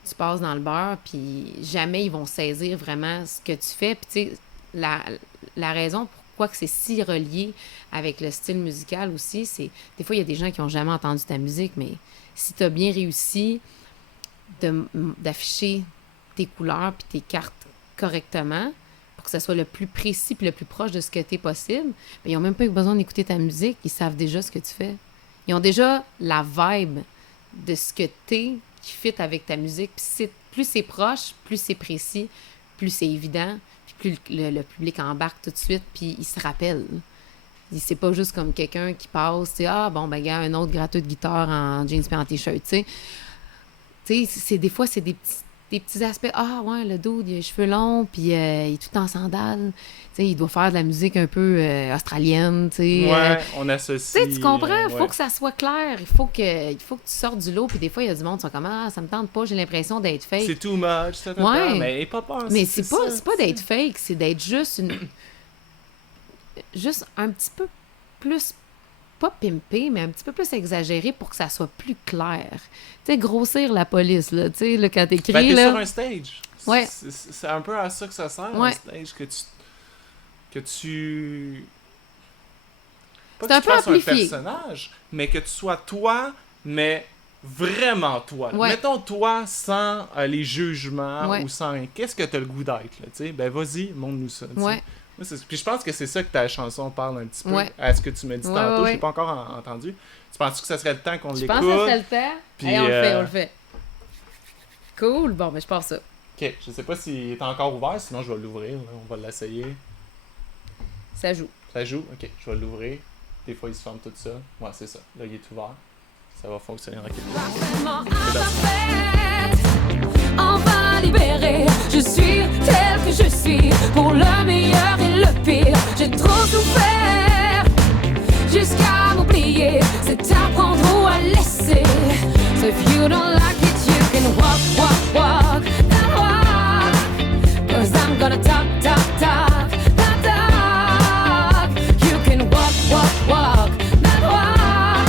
tu passes dans le beurre, puis jamais ils vont saisir vraiment ce que tu fais. Puis tu sais, la raison pourquoi que c'est si relié avec le style musical aussi, c'est... Des fois, il y a des gens qui ont jamais entendu ta musique, mais si tu as bien réussi d'afficher tes couleurs puis tes cartes correctement, pour que ça soit le plus précis puis le plus proche de ce que t'es possible, ben, ils ont même pas eu besoin d'écouter ta musique. Ils savent déjà ce que tu fais. Ils ont déjà la vibe de ce que t'es qui fit avec ta musique. Puis plus c'est proche, plus c'est précis, plus c'est évident, puis plus le public embarque tout de suite, puis il se rappelle. C'est pas juste comme quelqu'un qui passe, tu sais, ah bon, ben, gars, un autre gratteux de guitare en jeans et en t-shirt, tu sais. Tu sais, des fois, c'est des petits aspects. Ah, ouais, le dude, il a les cheveux longs, puis il est tout en sandales. Tu sais, il doit faire de la musique un peu australienne, tu sais. Ouais, on associe. Tu sais, tu comprends? Il faut ouais. que ça soit clair. Il faut que tu sortes du lot, puis des fois, il y a du monde qui sont comme, ah, ça me tente pas, j'ai l'impression d'être fake. C'est too much, ça Ouais. mais pas peur. Mais c'est pas d'être fake, c'est d'être juste juste un petit peu plus, pas pimpé, mais un petit peu plus exagéré pour que ça soit plus clair. Tu sais, grossir la police, là, tu sais, là, quand t'écris, Ben, t'es là... sur un stage. Ouais. C'est un peu à ça que ça sert, Ouais. un stage, que tu... Pas C'est que un tu peu fasses un amplifié. personnage, mais que tu sois toi, mais vraiment toi. Ouais. Mettons toi sans les jugements Ouais. ou sans rien. Qu'est-ce que t'as le goût d'être, là, tu sais? Ben, vas-y, montre-nous ça, tu sais. Ouais. Moi, puis je pense que c'est ça que ta chanson parle un petit peu. Ouais. À ce que tu m'as dit Ouais, tantôt, ouais, je l'ai pas encore entendu. Tu penses que ça serait le temps qu'on Je l'écoute? pense que c'est le temps. Puis, Hey, on le fait. Cool. Bon, ben, je pars ça. Ok, je sais pas s'il est encore ouvert, sinon je vais l'ouvrir, là. On va l'essayer. Ça joue. Ça joue? Ok, je vais l'ouvrir. Des fois, il se ferme tout ça. Ouais, c'est ça. Là, il est ouvert. Ça va fonctionner dans quelques Parfaitement imparfaite, enfin libérée. Je suis telle que je suis, pour le meilleur et le pire. J'ai trop souffert, jusqu'à m'oublier. C'est à prendre ou à laisser. So if you don't like it, you can walk, walk, walk, that walk. 'Cause I'm gonna talk, talk, talk, that talk. You can walk, walk, walk, that walk.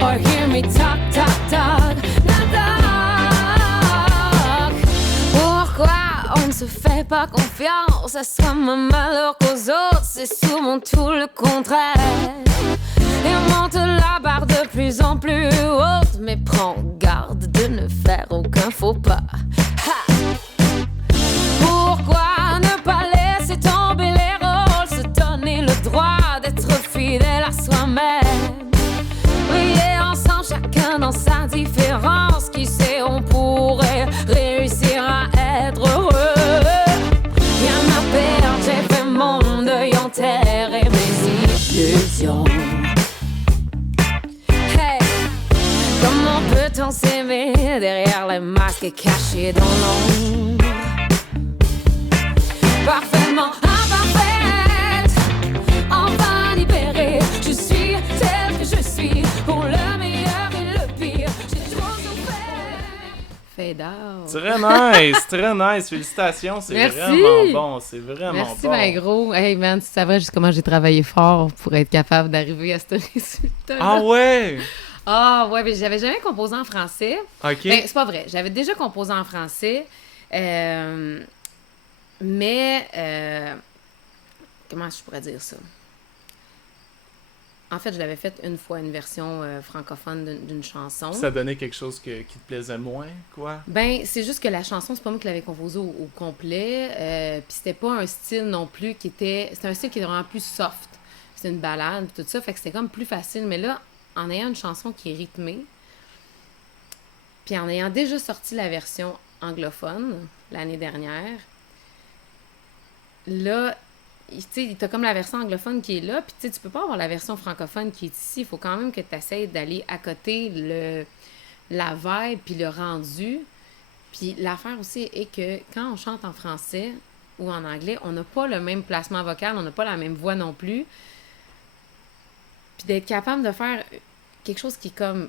Or hear me talk, talk, talk, that talk. Pourquoi on ne se fait pas confiance à soi, même malheur qu'aux autres? C'est souvent tout le contraire. Et on monte la barre de plus en plus haute, mais prends garde de ne faire aucun faux pas. Ha! Pourquoi ne pas laisser tomber les rôles, se donner le droit d'être fidèle à soi-même? Briller ensemble, chacun dans sa différence. Qui sait, on pourrait réussir à être heureux. Rien à perdre, j'ai fait mon deuil en terre et mes illusions. Hey, comment peut-on s'aimer derrière les masques cachés dans l'ombre? Parfaitement imparfaite, enfin libérée. Je suis telle que je suis, pour le meilleur et le pire. J'ai trop souffert. Fade out. Très nice. Félicitations, c'est Merci. vraiment bon. C'est vraiment Merci, bon. ben gros. Hey, man, tu savais juste comment j'ai travaillé fort pour être capable d'arriver à ce résultat. Ah ouais? Ah, ouais, mais j'avais jamais composé en français. Ok. Ben, c'est pas vrai. J'avais déjà composé en français. Mais, comment je pourrais dire ça? En fait, je l'avais fait une fois, une version francophone d'une chanson. Ça donnait quelque chose qui te plaisait moins, quoi? Ben, c'est juste que la chanson, c'est pas moi qui l'avais composée au complet. Puis c'était pas un style non plus qui était... C'était un style qui était vraiment plus soft. C'était une ballade, tout ça. Fait que c'était comme plus facile. Mais là, en ayant une chanson qui est rythmée, puis en ayant déjà sorti la version anglophone l'année dernière, là, tu sais, t'as comme la version anglophone qui est là, puis tu sais, tu peux pas avoir la version francophone qui est ici. Il faut quand même que tu essaies d'aller à côté la vibe puis le rendu. Puis l'affaire aussi est que quand on chante en français ou en anglais, on n'a pas le même placement vocal, on n'a pas la même voix non plus. Puis d'être capable de faire quelque chose qui est comme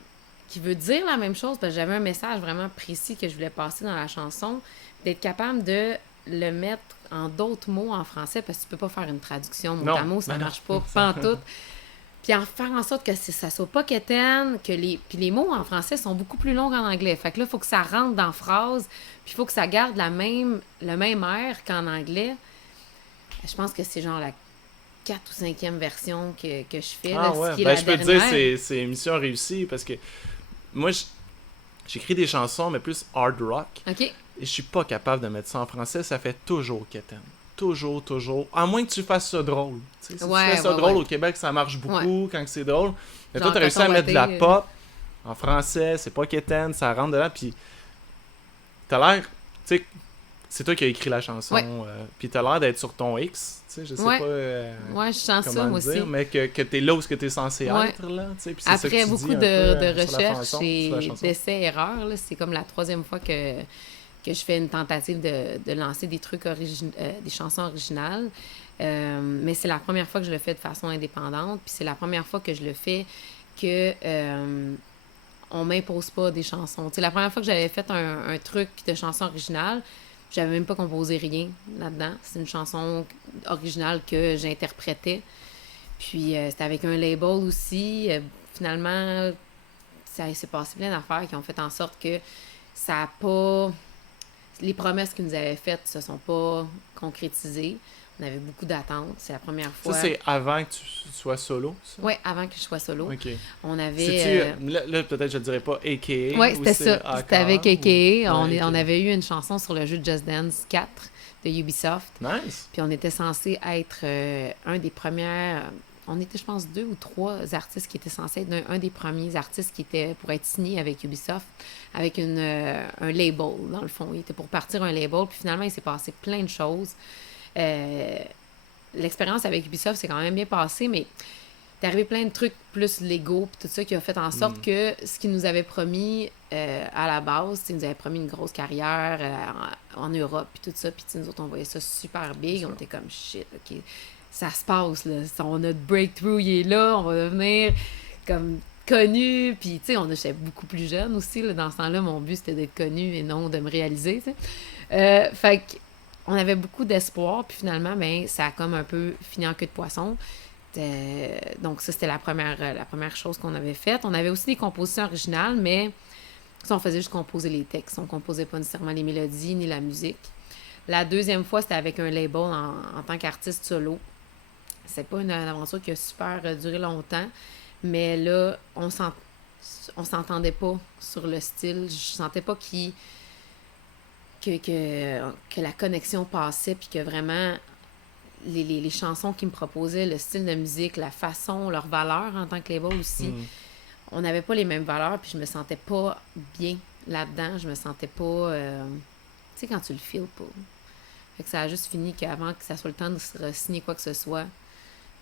qui veut dire la même chose, parce que j'avais un message vraiment précis que je voulais passer dans la chanson, d'être capable de le mettre en d'autres mots en français, parce que tu peux pas faire une traduction mot à mot, ça marche pas, pas en tout. Puis en faire en sorte que ça soit pas quétaine, puis les mots en français sont beaucoup plus longs en anglais. Fait que là, il faut que ça rentre dans la phrase, puis il faut que ça garde le même air qu'en anglais. Je pense que c'est genre la 4e ou 5e version que je fais. Ah là, ouais, ce qui est ben, la je peux te dernière. dire, c'est une mission réussie, parce que moi, j'écris des chansons, mais plus hard rock. OK. Et je suis pas capable de mettre ça en français, ça fait toujours quétaine. toujours, à moins que tu fasses ça drôle. Tu sais, si tu fais ça drôle au Québec, ça marche beaucoup quand c'est drôle. Mais toi, t'as réussi à mettre de la pop en français, c'est pas quétaine, ça rentre dedans, puis t'as l'air, tu sais, c'est toi qui as écrit la chanson, puis t'as l'air d'être sur ton X, tu sais, je sais pas je sens ça, moi dire, aussi. mais que t'es là où ce que t'es censé être, là, tu sais, puis c'est ça que après tu beaucoup dis de recherches et d'essais-erreurs, là, c'est comme la 3e fois que je fais une tentative de lancer des trucs des chansons originales. Mais c'est la première fois que je le fais de façon indépendante, puis c'est la première fois que je le fais que on m'impose pas des chansons. C'est la première fois que j'avais fait un truc de chanson originale, j'avais même pas composé rien là-dedans. C'est une chanson originale que j'interprétais. Puis c'était avec un label aussi. Finalement, ça s'est passé plein d'affaires qui ont fait en sorte que ça a pas... Les promesses qu'ils nous avaient faites se sont pas concrétisées. On avait beaucoup d'attentes. C'est la première fois. Ça, c'est avant que tu sois solo, ça? Oui, avant que je sois solo. OK. On avait... Là, peut-être je ne dirais pas A.K.A. Oui, c'était ça. C'était avec A.K.A. Ou... On avait eu une chanson sur le jeu Just Dance 4 de Ubisoft. Nice! Puis on était censé être un des premiers... On était, je pense, 2 ou 3 artistes qui étaient censés être un des premiers artistes qui était pour être signé avec Ubisoft, avec un label, dans le fond. Il était pour partir un label, puis finalement, il s'est passé plein de choses. L'expérience avec Ubisoft s'est quand même bien passée, mais t'es arrivé plein de trucs plus légaux, puis tout ça qui a fait en sorte que ce qu'ils nous avaient promis à la base, ils nous avaient promis une grosse carrière en Europe, puis tout ça, puis nous autres, on voyait ça super big, on était comme shit, OK. Ça se passe, là. Notre breakthrough, il est là, on va devenir comme connu. Puis, tu sais, j'étais beaucoup plus jeune aussi, là. Dans ce temps-là, mon but, c'était d'être connu et non de me réaliser, tu sais. Fait qu'on avait beaucoup d'espoir. Puis finalement, ben ça a comme un peu fini en queue de poisson. Donc, ça, c'était la première chose qu'on avait faite. On avait aussi des compositions originales, mais ça, on faisait juste composer les textes. On composait pas nécessairement les mélodies ni la musique. La 2e fois, c'était avec un label en tant qu'artiste solo. C'est pas une aventure qui a super duré longtemps, mais là, on s'entendait pas sur le style. Je sentais pas que la connexion passait, puis que vraiment, les chansons qu'ils me proposaient, le style de musique, la façon, leurs valeurs en tant que label aussi, on n'avait pas les mêmes valeurs, puis je me sentais pas bien là-dedans. Je me sentais pas... tu sais, quand tu le feels pas. Fait que ça a juste fini qu'avant que ça soit le temps de signer quoi que ce soit,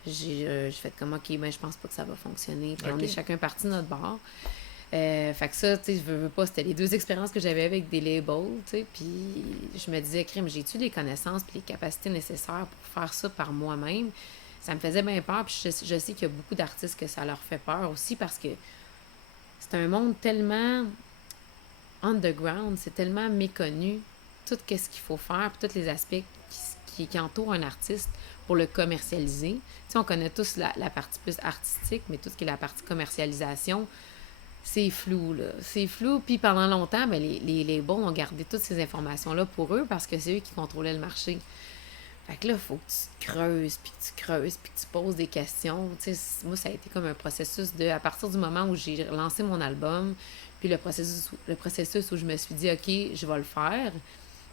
j'ai fait comme, OK, ben je pense pas que ça va fonctionner. Puis on est chacun parti de notre bord. Fait que ça, tu sais, je veux pas, c'était les 2 expériences que j'avais avec des labels, tu sais, puis je me disais, crime, j'ai-tu les connaissances puis les capacités nécessaires pour faire ça par moi-même? Ça me faisait bien peur, puis je sais qu'il y a beaucoup d'artistes que ça leur fait peur aussi, parce que c'est un monde tellement underground, c'est tellement méconnu, tout ce qu'il faut faire, puis tous les aspects qui entourent un artiste pour le commercialiser. Tu sais, on connaît tous la partie plus artistique, mais tout ce qui est la partie commercialisation, c'est flou, là. C'est flou, puis pendant longtemps, ben, les labels ont gardé toutes ces informations-là pour eux parce que c'est eux qui contrôlaient le marché. Fait que là, il faut que tu creuses, puis que tu poses des questions. Tu sais, moi, ça a été comme un processus à partir du moment où j'ai lancé mon album, puis le processus où je me suis dit, OK, je vais le faire,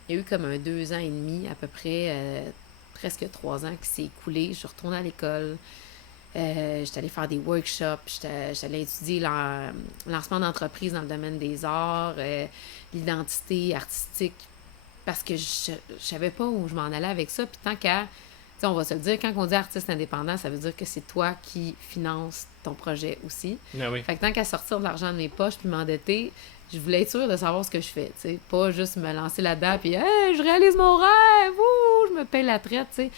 il y a eu comme 2 ans et demi, à peu près, presque 3 ans qui s'est écoulé. Je suis retournée à l'école. J'étais allée faire des workshops. J'étais allée étudier lancement d'entreprise dans le domaine des arts, l'identité artistique, parce que je savais pas où je m'en allais avec ça. Puis tant qu'à... Tu sais, on va se le dire, quand on dit artiste indépendant, ça veut dire que c'est toi qui finances ton projet aussi. Ah oui. Fait que tant qu'à sortir de l'argent de mes poches puis m'endetter, je voulais être sûre de savoir ce que je fais, tu sais. Pas juste me lancer là-dedans, puis « Hey, je réalise mon rêve! Ouh, je me paye la traite! » tu sais.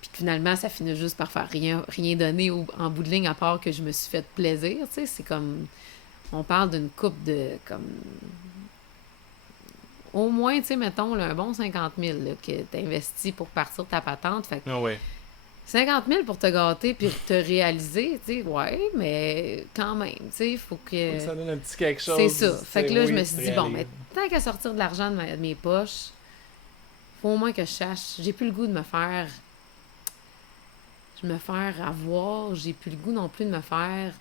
Puis finalement, ça finit juste par faire rien donner en bout de ligne, à part que je me suis fait plaisir, tu sais. C'est comme... On parle d'une coupe de... comme au moins, tu sais, mettons, là, un bon 50 000 là, que tu investis pour partir ta patente. Fait que 50 000 pour te gâter puis te réaliser, tu sais, ouais, mais quand même, tu sais, il faut que ça donne un petit quelque chose. C'est ça. Fait que là, je me suis dit, bon, mais tant qu'à sortir de l'argent de mes poches, faut au moins que je sache. J'ai plus le goût de me faire avoir. J'ai plus le goût non plus de me faire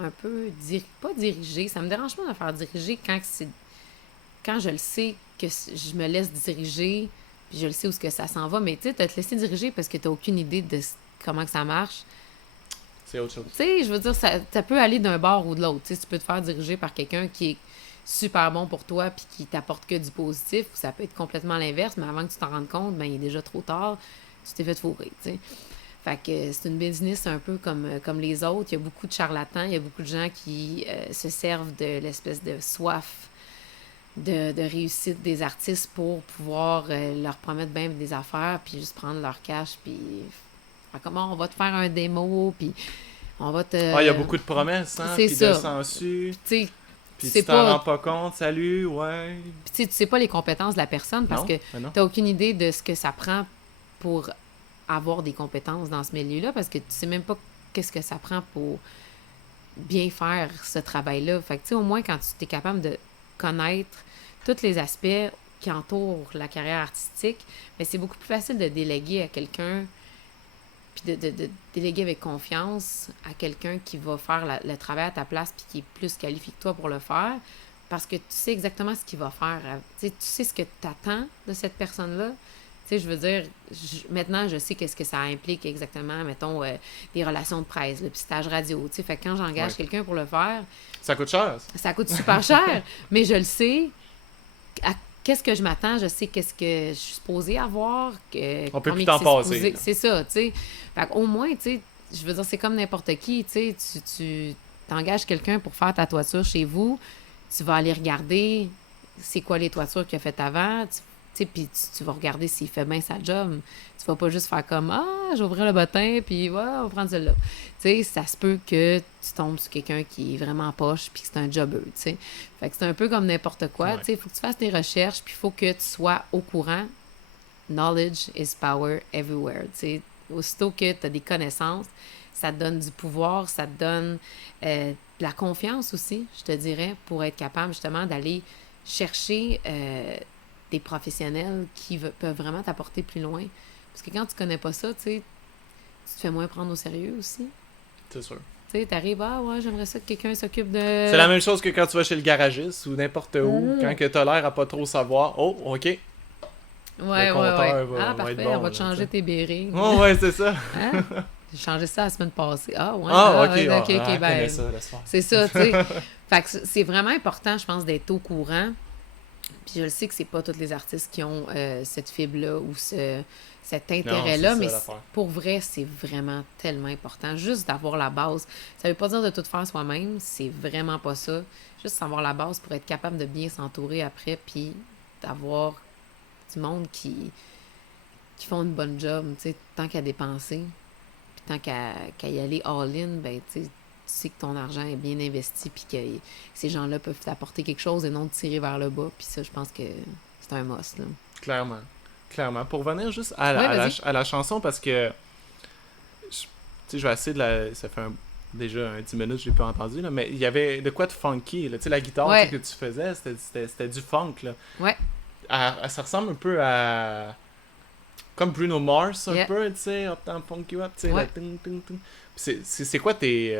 un peu pas diriger. Ça me dérange pas de me faire diriger quand je le sais je me laisse diriger, puis je le sais où est-ce que ça s'en va, mais tu sais, te laisser diriger parce que t'as aucune idée de comment que ça marche. C'est autre chose. Tu sais, je veux dire, ça peut aller d'un bord ou de l'autre. Tu sais, tu peux te faire diriger par quelqu'un qui est super bon pour toi puis qui t'apporte que du positif, ou ça peut être complètement l'inverse, mais avant que tu t'en rendes compte, ben il est déjà trop tard, tu t'es fait fourrer, tu sais. Fait que c'est une business un peu comme les autres. Il y a beaucoup de charlatans, il y a beaucoup de gens qui se servent de l'espèce de soif de réussite des artistes pour pouvoir leur promettre bien des affaires, puis juste prendre leur cash, puis comment on va te faire un démo, puis on va te... Ah, il y a beaucoup de promesses, hein, puis de sensu. Puis tu t'en rends pas compte, salut, ouais. Puis tu sais pas les compétences de la personne parce que t'as aucune idée de ce que ça prend pour avoir des compétences dans ce milieu-là, parce que tu sais même pas qu'est-ce que ça prend pour bien faire ce travail-là. Fait que tu sais, au moins quand tu es capable de connaître tous les aspects qui entourent la carrière artistique, bien, c'est beaucoup plus facile de déléguer à quelqu'un, puis de déléguer avec confiance à quelqu'un qui va faire le travail à ta place puis qui est plus qualifié que toi pour le faire, parce que tu sais exactement ce qu'il va faire. Tu sais ce que tu attends de cette personne-là. Tu sais, je veux dire, maintenant, je sais qu'est-ce que ça implique exactement, mettons, des relations de presse, le pistage radio, tu sais. Fait que quand j'engage quelqu'un pour le faire... Ça coûte cher. Ça coûte super cher, mais je le sais. Qu'est-ce que je m'attends? Je sais qu'est-ce que je suis supposée avoir. On peut plus t'en passer. C'est ça, tu sais. Fait qu'au moins, tu sais, je veux dire, c'est comme n'importe qui, tu sais. Tu t'engages quelqu'un pour faire ta toiture chez vous, tu vas aller regarder c'est quoi les toitures qu'il a faites avant, puis tu vas regarder s'il fait bien sa job. Tu vas pas juste faire comme « Ah, j'ai ouvert le bottin, puis ouais, on va prendre celle-là. » Tu sais, ça se peut que tu tombes sur quelqu'un qui est vraiment poche, puis que c'est un jobber, tu sais. Fait que c'est un peu comme n'importe quoi. Tu sais, il faut que tu fasses tes recherches, puis il faut que tu sois au courant. Knowledge is power everywhere, tu sais. Aussitôt que tu as des connaissances, ça te donne du pouvoir, ça te donne de la confiance aussi, je te dirais, pour être capable justement d'aller chercher... des professionnels qui peuvent vraiment t'apporter plus loin. Parce que quand tu connais pas ça, tu sais, tu te fais moins prendre au sérieux aussi. C'est sûr. Tu sais, t'arrives, ouais, j'aimerais ça que quelqu'un s'occupe de... C'est la même chose que quand tu vas chez le garagiste ou n'importe où, quand que t'as l'air à pas trop savoir. Oh, OK. Ouais. Va parfait, être bon, on va te changer tes bérets. Oh, ouais, c'est ça. Hein? J'ai changé ça la semaine passée. OK, ben, c'est ça, tu sais. Fait que c'est vraiment important, je pense, d'être au courant. Puis je le sais que c'est pas tous les artistes qui ont cette fibre-là ou cet intérêt-là, mais pour vrai, c'est vraiment tellement important. Juste d'avoir la base. Ça veut pas dire de tout faire soi-même, c'est vraiment pas ça. Juste avoir la base pour être capable de bien s'entourer après, puis d'avoir du monde qui font une bonne job, tu sais, tant qu'à dépenser, puis tant qu'à y aller all-in, ben, tu sais que ton argent est bien investi, puis que ces gens-là peuvent t'apporter quelque chose et non te tirer vers le bas. Puis ça, je pense que c'est un must, là. Clairement. Pour revenir juste à la chanson, parce que je vais essayer de la... Ça fait déjà 10 minutes que je l'ai pas entendu, là, mais il y avait de quoi de funky, là. Tu sais, la guitare que tu faisais, c'était du funk, là. Ouais. Ça ressemble un peu à... Comme Bruno Mars, un peu, tu sais, Uptown Funk You Up, tu sais, c'est quoi tes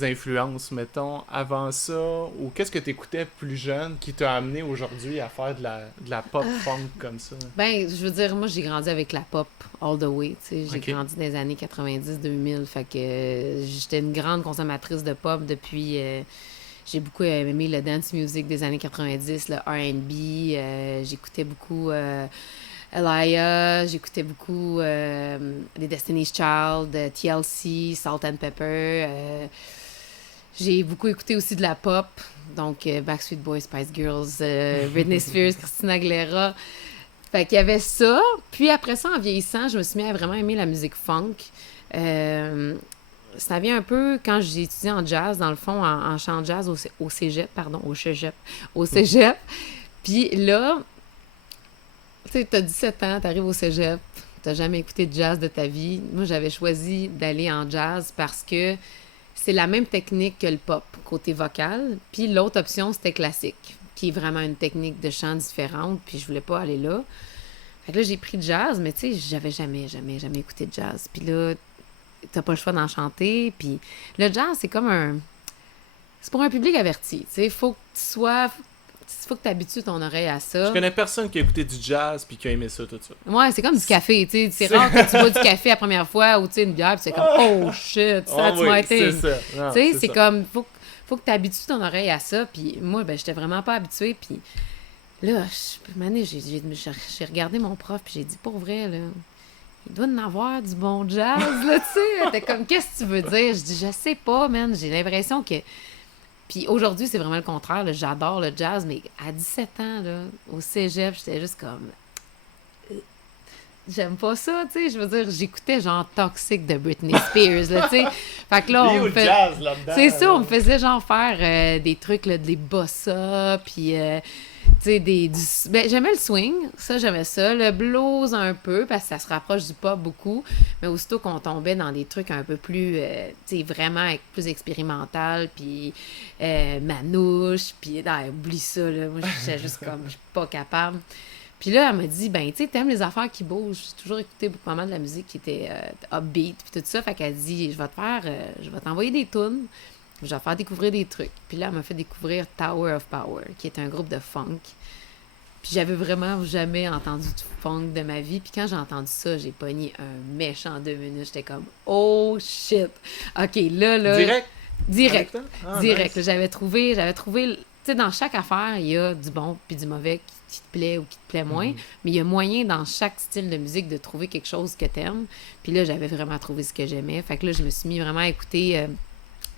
influences, mettons, avant ça, ou qu'est-ce que t'écoutais plus jeune qui t'a amené aujourd'hui à faire de la pop funk comme ça? Ben, je veux dire, moi, j'ai grandi avec la pop all the way, tu sais, j'ai grandi dans les années 90-2000, fait que j'étais une grande consommatrice de pop depuis... j'ai beaucoup aimé le dance music des années 90, le R&B, j'écoutais beaucoup... Elia, j'écoutais beaucoup les Destiny's Child, TLC, Salt and Pepper. J'ai beaucoup écouté aussi de la pop, donc Backstreet Boys, Spice Girls, Britney Spears, Christina Aguilera. Fait qu'il y avait ça. Puis après ça, en vieillissant, je me suis mis à vraiment aimer la musique funk. Ça vient un peu quand j'ai étudié en jazz, dans le fond, en chant jazz au cégep. Puis là... Tu sais, t'as 17 ans, t'arrives au cégep, t'as jamais écouté de jazz de ta vie. Moi, j'avais choisi d'aller en jazz parce que c'est la même technique que le pop, côté vocal. Puis l'autre option, c'était classique, qui est vraiment une technique de chant différente, puis je voulais pas aller là. Fait que là, j'ai pris le jazz, mais tu sais, j'avais jamais écouté de jazz. Puis là, t'as pas le choix d'en chanter, puis le jazz, c'est comme un... C'est pour un public averti, tu sais, faut que tu sois... faut que tu habitues ton oreille à Je ça. connais personne qui a écouté du jazz puis qui a aimé ça tout de suite. Ouais, c'est comme du café, tu sais. C'est rare que tu bois du café la première fois ou tu sais une bière, puis c'est comme oh shit, ça tu m'as été. C'est ça. Non, Tu sais, c'est ça. comme faut que tu habitues ton oreille à ça, puis moi ben j'étais vraiment pas habituée, puis là, j'ai regardé mon prof, puis j'ai dit pour vrai là, il doit en avoir du bon jazz là, tu sais. T'es comme qu'est-ce que tu veux dire? Je dis je sais pas, man, j'ai l'impression que puis aujourd'hui, c'est vraiment le contraire. Là. J'adore le jazz, mais à 17 ans, là, au cégep, j'étais juste comme... J'aime pas ça, tu sais. Je veux dire, j'écoutais genre Toxic de Britney Spears, là, tu sais. Fait que là, Il y a on où me le fait... jazz là-dedans? C'est ça, on me faisait genre faire des trucs, là, des bossa, puis... tu sais, ben, j'aimais le swing, ça, j'aimais ça. Le blues, un peu, parce que ça se rapproche du pop beaucoup. Mais aussitôt qu'on tombait dans des trucs un peu plus, tu sais, vraiment plus expérimental, puis manouche, puis oublie ça, là. Moi, j'étais juste comme, je suis pas capable. Puis là, elle m'a dit, ben, tu sais, t'aimes les affaires qui bougent. J'ai toujours écouté beaucoup pas mal de la musique qui était upbeat, puis tout ça. Fait qu'elle dit, je vais t'envoyer des tunes. Je vais te faire découvrir des trucs. Puis là, elle m'a fait découvrir Tower of Power, qui est un groupe de funk. Puis j'avais vraiment jamais entendu du funk de ma vie. Puis quand j'ai entendu ça, j'ai pogné un méchant 2 minutes. J'étais comme, oh shit! OK, là... Direct. Ah, Direct. nice. J'avais trouvé... Tu sais, dans chaque affaire, il y a du bon puis du mauvais qui te plaît ou qui te plaît moins. Mais il y a moyen, dans chaque style de musique, de trouver quelque chose que t'aimes. Puis là, j'avais vraiment trouvé ce que j'aimais. Fait que là, je me suis mis vraiment à écouter...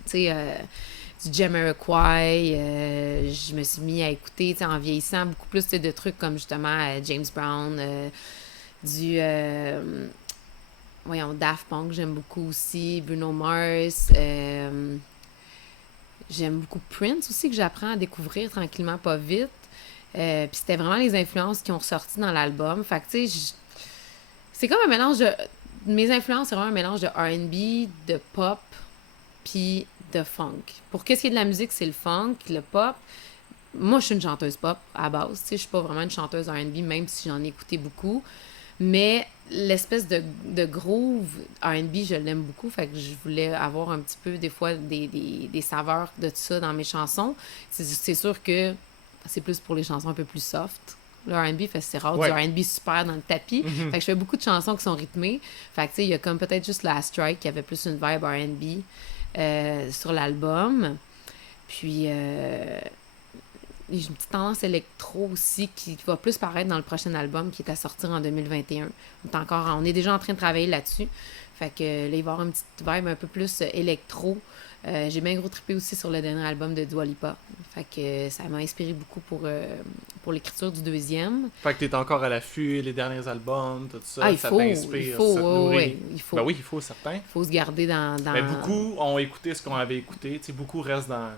tu sais, du Jamiroquai, je me suis mis à écouter, tu sais, en vieillissant, beaucoup plus de trucs comme justement James Brown, voyons, Daft Punk, j'aime beaucoup aussi, Bruno Mars, j'aime beaucoup Prince aussi, que j'apprends à découvrir tranquillement, pas vite. Puis c'était vraiment les influences qui ont ressorti dans l'album. Fait que, tu sais, c'est comme un mélange de... Mes influences, c'est vraiment un mélange de R&B, de pop, puis de funk. Pour qu'est-ce qui est de la musique, c'est le funk, le pop. Moi, je suis une chanteuse pop à base. Tu sais, je suis pas vraiment une chanteuse R&B, même si j'en ai écouté beaucoup. Mais l'espèce de groove R&B, je l'aime beaucoup. Fait que je voulais avoir un petit peu, des fois, des saveurs de tout ça dans mes chansons. C'est sûr que c'est plus pour les chansons un peu plus soft. Le R&B, c'est rare, Ouais. du R&B super dans le tapis. Fait que je fais beaucoup de chansons qui sont rythmées. Fait que, tu sais, il y a comme peut-être juste Last Strike qui avait plus une vibe R&B sur l'album. Puis, j'ai une petite tendance électro aussi qui va plus paraître dans le prochain album qui est à sortir en 2021. On est déjà en train de travailler là-dessus. Fait que là, il va y avoir une petite vibe un peu plus électro. J'ai bien gros trippé aussi sur le dernier album de Dua Lipa. Fait que ça m'a inspiré beaucoup pour l'écriture du deuxième. Fait que t'es encore à l'affût, les derniers albums, tout ça, Il ça faut, t'inspire, ça te nourrit. il faut. Ben oui, il faut, certain. Il faut se garder dans... Mais beaucoup ont écouté ce qu'on avait écouté. Tu sais, beaucoup restent dans...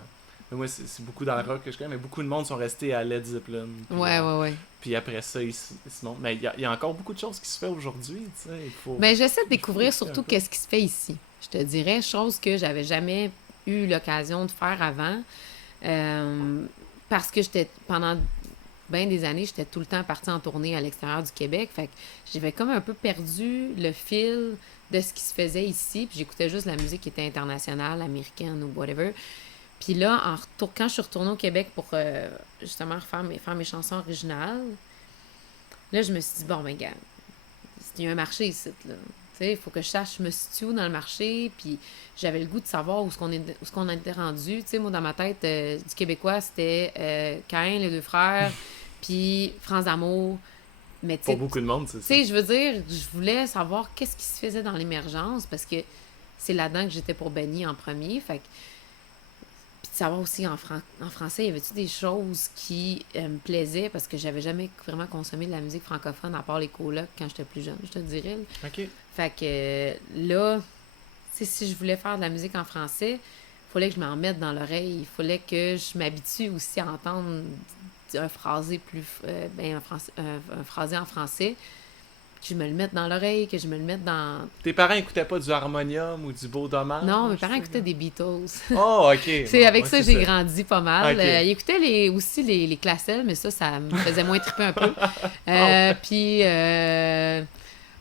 Moi, c'est beaucoup dans le rock que je connais, mais beaucoup de monde sont restés à Led Zeppelin. Puis, Ouais. Puis après ça, ils se montent. Mais il y a encore beaucoup de choses qui se font aujourd'hui, tu sais. Il faut... Ben, j'essaie de découvrir écouter un surtout peu. qu'est-ce qui se fait ici. Je te dirais, chose que j'avais jamais eu l'occasion de faire avant. Parce que pendant bien des années, j'étais tout le temps partie en tournée à l'extérieur du Québec. Fait que j'avais comme un peu perdu le fil de ce qui se faisait ici. Puis j'écoutais juste la musique qui était internationale, américaine ou whatever. Puis là, quand je suis retournée au Québec pour justement faire mes chansons originales, là, je me suis dit, bon, ben, gars, il y a un marché ici, là. Tu sais, il faut que je sache, je me situe où dans le marché, puis j'avais le goût de savoir où est-ce qu'on était rendu. Tu sais, moi, dans ma tête, du Québécois, c'était Caïn, les deux frères, puis France d'amour. Mais tu Pour sais, beaucoup de monde, c'est tu ça. sais, je veux dire, je voulais savoir qu'est-ce qui se faisait dans l'émergence, parce que c'est là-dedans que j'étais pour Benny en premier, fait que puis de savoir aussi en français, y avait-tu des choses qui me plaisaient parce que j'avais jamais vraiment consommé de la musique francophone à part les colocs quand j'étais plus jeune, je te dirais. OK. Fait que là, tu sais, si je voulais faire de la musique en français, il fallait que je m'en mette dans l'oreille. Il fallait que je m'habitue aussi à entendre un phrasé un phrasé en français, que je me le mette dans l'oreille, que je me le mette dans... Tes parents écoutaient pas du harmonium ou du beau dommage? Non, mes parents écoutaient des Beatles. Oh, OK. C'est Bon, avec ouais, ça que c'est j'ai grandi pas mal. Ok. Ils écoutaient aussi les Classel, mais ça me faisait moins triper un peu. Puis,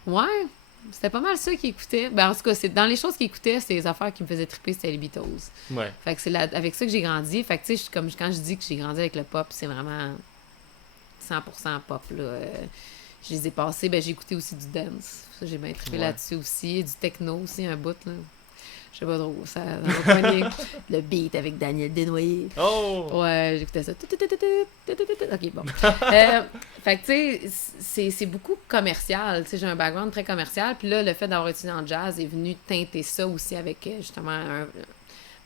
ouais, c'était pas mal ça qu'ils écoutaient. Ben, en tout cas, dans les choses qu'ils écoutaient, c'était les affaires qui me faisaient triper, c'était les Beatles. Ouais. Fait que c'est avec ça que j'ai grandi. Fait que, tu sais, comme quand je dis que j'ai grandi avec le pop, c'est vraiment 100% pop, là. Je les ai passés. Ben, j'ai écouté aussi du dance. Ça, j'ai bien trippé là-dessus aussi. Du techno aussi, un bout, là. Je sais pas trop. Ça, le beat avec Daniel Desnoyers. Oh! Ouais, j'écoutais ça. OK, bon. Fait que, tu sais, c'est beaucoup commercial. Tu sais, j'ai un background très commercial. Puis là, le fait d'avoir étudié en jazz est venu teinter ça aussi avec, justement,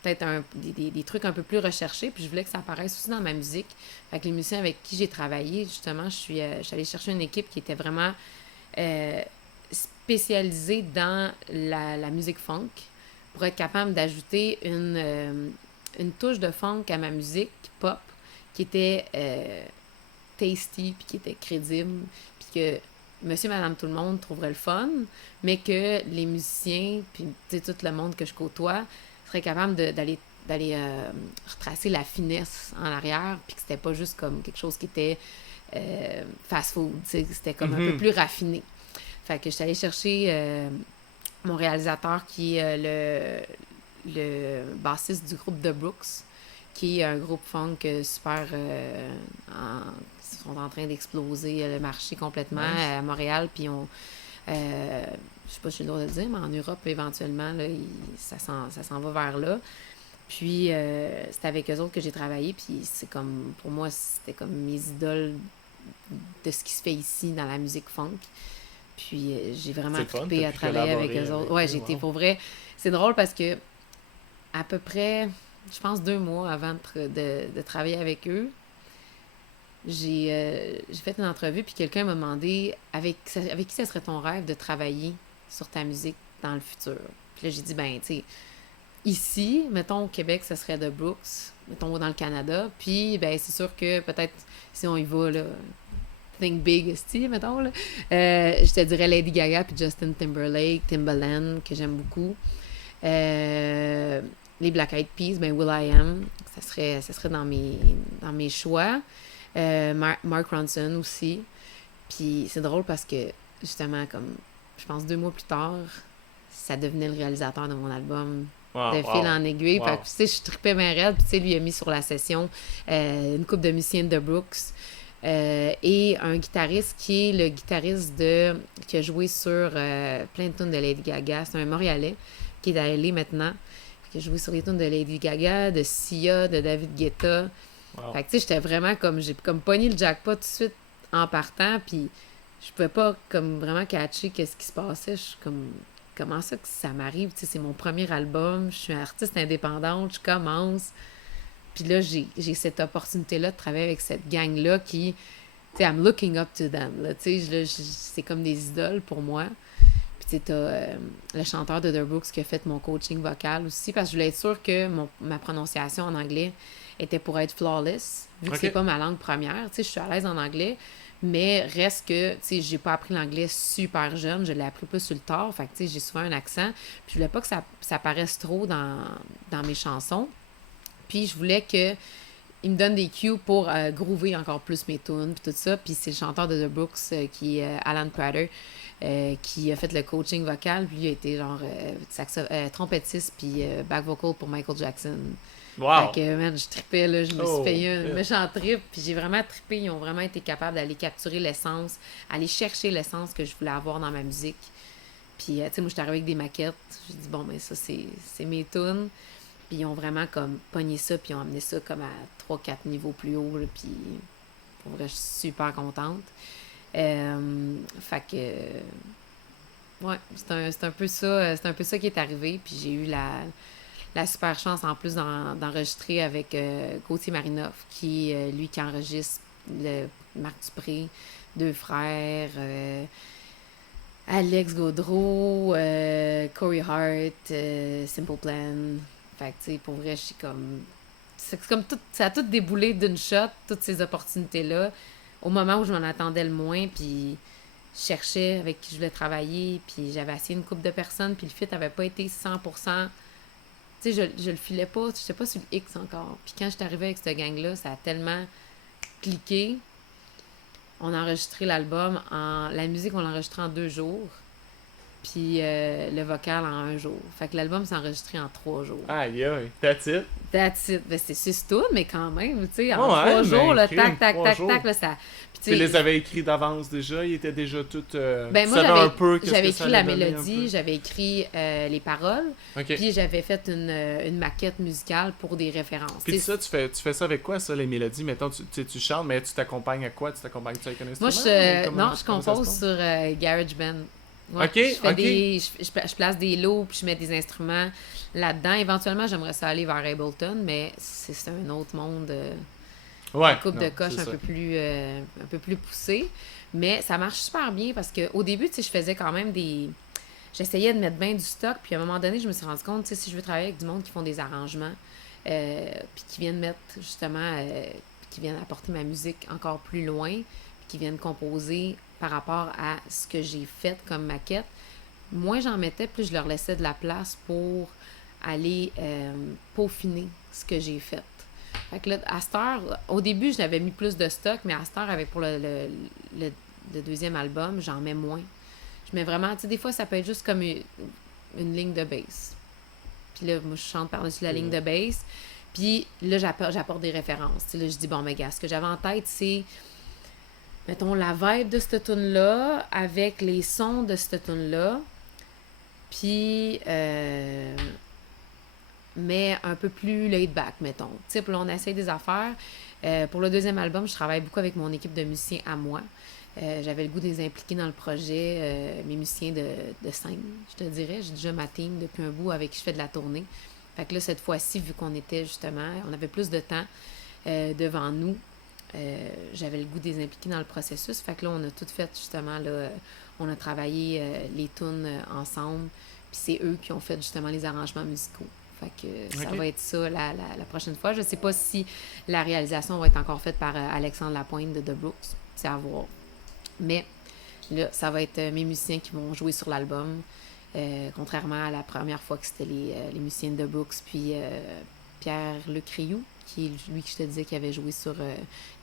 peut-être des trucs un peu plus recherchés. Puis je voulais que ça apparaisse aussi dans ma musique. Fait que les musiciens avec qui j'ai travaillé, justement, je suis allée chercher une équipe qui était vraiment spécialisée dans la musique funk pour être capable d'ajouter une touche de funk à ma musique pop qui était tasty, puis qui était crédible, puis que monsieur, madame, tout le monde trouverait le fun, mais que les musiciens, puis tout le monde que je côtoie, serait capable d'aller retracer la finesse en arrière, puis que c'était pas juste comme quelque chose qui était fast-food, c'était comme un peu plus raffiné. Fait que je suis allée chercher mon réalisateur qui est le bassiste du groupe The Brooks, qui est un groupe funk super... ils sont en train d'exploser le marché complètement à Montréal, puis je sais pas si j'ai le droit de le dire, mais en Europe, éventuellement, là, ça s'en va vers là. Puis, c'était avec eux autres que j'ai travaillé, puis c'est comme, pour moi, c'était comme mes idoles de ce qui se fait ici dans la musique funk. Puis, j'ai vraiment trippé à travailler avec eux autres. Ouais, j'ai été pour vrai. C'est drôle parce que, à peu près, je pense 2 mois avant de travailler avec eux, j'ai fait une entrevue, puis quelqu'un m'a demandé avec qui ça serait ton rêve de travailler sur ta musique dans le futur. Puis là, j'ai dit, ben, tu sais, ici, mettons au Québec, ça serait The Brooks, mettons dans le Canada, puis ben c'est sûr que peut-être, si on y va, là, think big, mettons, là, je te dirais Lady Gaga puis Justin Timberlake, Timbaland, que j'aime beaucoup. Les Black Eyed Peas, ben will.i.am, ça serait dans mes choix. Mark Ronson aussi. Puis c'est drôle parce que, justement, comme, je pense 2 mois plus tard, ça devenait le réalisateur de mon album. De fil en aiguille. Fait que, tu sais, je tripais bien raide. Puis, tu sais, lui a mis sur la session une couple de musiciens de Brooks et un guitariste qui est le guitariste qui a joué sur plein de tunes de Lady Gaga. C'est un Montréalais qui est à LA maintenant. Qui a joué sur les tunes de Lady Gaga, de Sia, de David Guetta. Fait que, tu sais, j'étais vraiment comme... J'ai comme pogné le jackpot tout de suite en partant. Puis, je pouvais pas comme vraiment catcher qu'est-ce qui se passait. Je suis comme... Comment ça que ça m'arrive? Tu sais, c'est mon premier album, je suis artiste indépendante, je commence. Puis là, j'ai cette opportunité-là de travailler avec cette gang-là qui, tu sais, I'm looking up to them. Là, tu sais, c'est comme des idoles pour moi. Puis tu sais, t'as le chanteur de The Brooks qui a fait mon coaching vocal aussi, parce que je voulais être sûre que ma prononciation en anglais était pour être flawless, vu que c'est pas ma langue première. Tu sais, je suis à l'aise en anglais. Mais reste que, tu sais, j'ai pas appris l'anglais super jeune, je l'ai appris plus sur le tard, fait que, tu sais, j'ai souvent un accent. Puis je voulais pas que ça paraisse trop dans mes chansons. Puis je voulais que il me donne des cues pour groover encore plus mes tunes, puis tout ça. Puis c'est le chanteur de The Brooks, qui est Alan Prater, qui a fait le coaching vocal. Puis lui a été genre trompettiste, puis back vocal pour Michael Jackson. Wow! Fait que, man, je trippais, là, je me suis payé une méchante trip, puis j'ai vraiment trippé. Ils ont vraiment été capables d'aller capturer l'essence, aller chercher l'essence que je voulais avoir dans ma musique. Puis, tu sais, moi, je suis arrivée avec des maquettes. J'ai dit, bon, ben ça, c'est mes tunes. Puis ils ont vraiment, comme, pogné ça, puis ils ont amené ça comme à 3-4 niveaux plus haut, là, puis pour vrai, je suis super contente. Fait que, ouais, c'est un peu ça qui est arrivé, puis j'ai eu la super chance en plus d'enregistrer avec Gauthier Marinoff, qui lui qui enregistre Marc Dupré, 2 frères, Alex Gaudreau, Corey Hart, Simple Plan. Fait que, tu sais, pour vrai, je suis comme... C'est comme tout... Ça a tout déboulé d'une shot, toutes ces opportunités-là, au moment où je m'en attendais le moins, puis je cherchais avec qui je voulais travailler, puis j'avais essayé une couple de personnes, puis le fit avait pas été 100%... Tu sais, je le filais pas, je sais pas sur le X encore. Puis quand je suis arrivée avec cette gang-là, ça a tellement cliqué. On a enregistré l'album La musique, on l'a enregistré en 2 jours. puis le vocal en 1 jour. Fait que l'album s'est enregistré en 3 jours. Aïe, aïe, that's it. That's it. Ben, c'est 6 tunes, mais quand même, tu sais, en Ouais, 3 jours, mais là, crime, tac, 3 tac, là, ça... Puis, Tu les avais écrits d'avance déjà, ils étaient déjà tous... ben, tu moi, savais un peu qu'est-ce j'avais que ça écrit la allait donner un mélodie, peu. j'avais écrit les paroles, OK. puis j'avais fait une maquette musicale pour des références. Puis Tu sais, ça, tu fais ça avec quoi, ça, les mélodies? Mettons, tu chantes, mais tu t'accompagnes à quoi? Tu t'accompagnes avec un instrument? moi, ou comment- non, je comment ça se compose passe? sur GarageBand. Ouais, Ok, je fais ok. je place des lots, puis je mets des instruments là-dedans. Éventuellement, j'aimerais ça aller vers Ableton, mais c'est un autre monde, Ouais. une coupe de non, coche c'est un ça. peu plus poussée. Mais ça marche super bien parce qu'au début, tu sais, je faisais quand même j'essayais de mettre bien du stock, puis à un moment donné, je me suis rendu compte, tu sais, si je veux travailler avec du monde qui font des arrangements, puis qui viennent mettre, justement, qui viennent apporter ma musique encore plus loin, puis qui viennent composer par rapport à ce que j'ai fait comme maquette, moins j'en mettais, plus je leur laissais de la place pour aller peaufiner ce que j'ai fait. Fait que là, à cette heure, au début, j'avais mis plus de stock, mais à cette heure, avec pour le deuxième album, j'en mets moins. Je mets vraiment, tu sais, des fois, ça peut être juste comme une ligne de bass. Puis là, moi, je chante par-dessus la ligne de bass. Puis là, j'apporte des références. Tu sais, là, je dis, bon, mais gars, ce que j'avais en tête, c'est, mettons, la vibe de cette tune-là, avec les sons de cette tune-là. Puis, mais un peu plus laid back, mettons. Tu sais, puis là, on essaye des affaires. Pour le deuxième album, je travaille beaucoup avec mon équipe de musiciens à moi. J'avais le goût de les impliquer dans le projet, mes musiciens de scène, je te dirais. J'ai déjà ma team depuis un bout avec qui je fais de la tournée. Fait que là, cette fois-ci, vu qu'on était justement, on avait plus de temps devant nous, j'avais le goût de les impliquer dans le processus. Fait que là, on a tout fait justement, là, on a travaillé les tunes ensemble, puis c'est eux qui ont fait justement les arrangements musicaux. Fait que ça Ok. va être ça la prochaine fois. Je sais pas si la réalisation va être encore faite par Alexandre Lapointe de The Brooks. C'est à voir. Mais là, ça va être mes musiciens qui vont jouer sur l'album. Contrairement à la première fois que c'était les musiciens de The Brooks, puis Pierre Lecriou, qui est lui que je te disais qui avait joué sur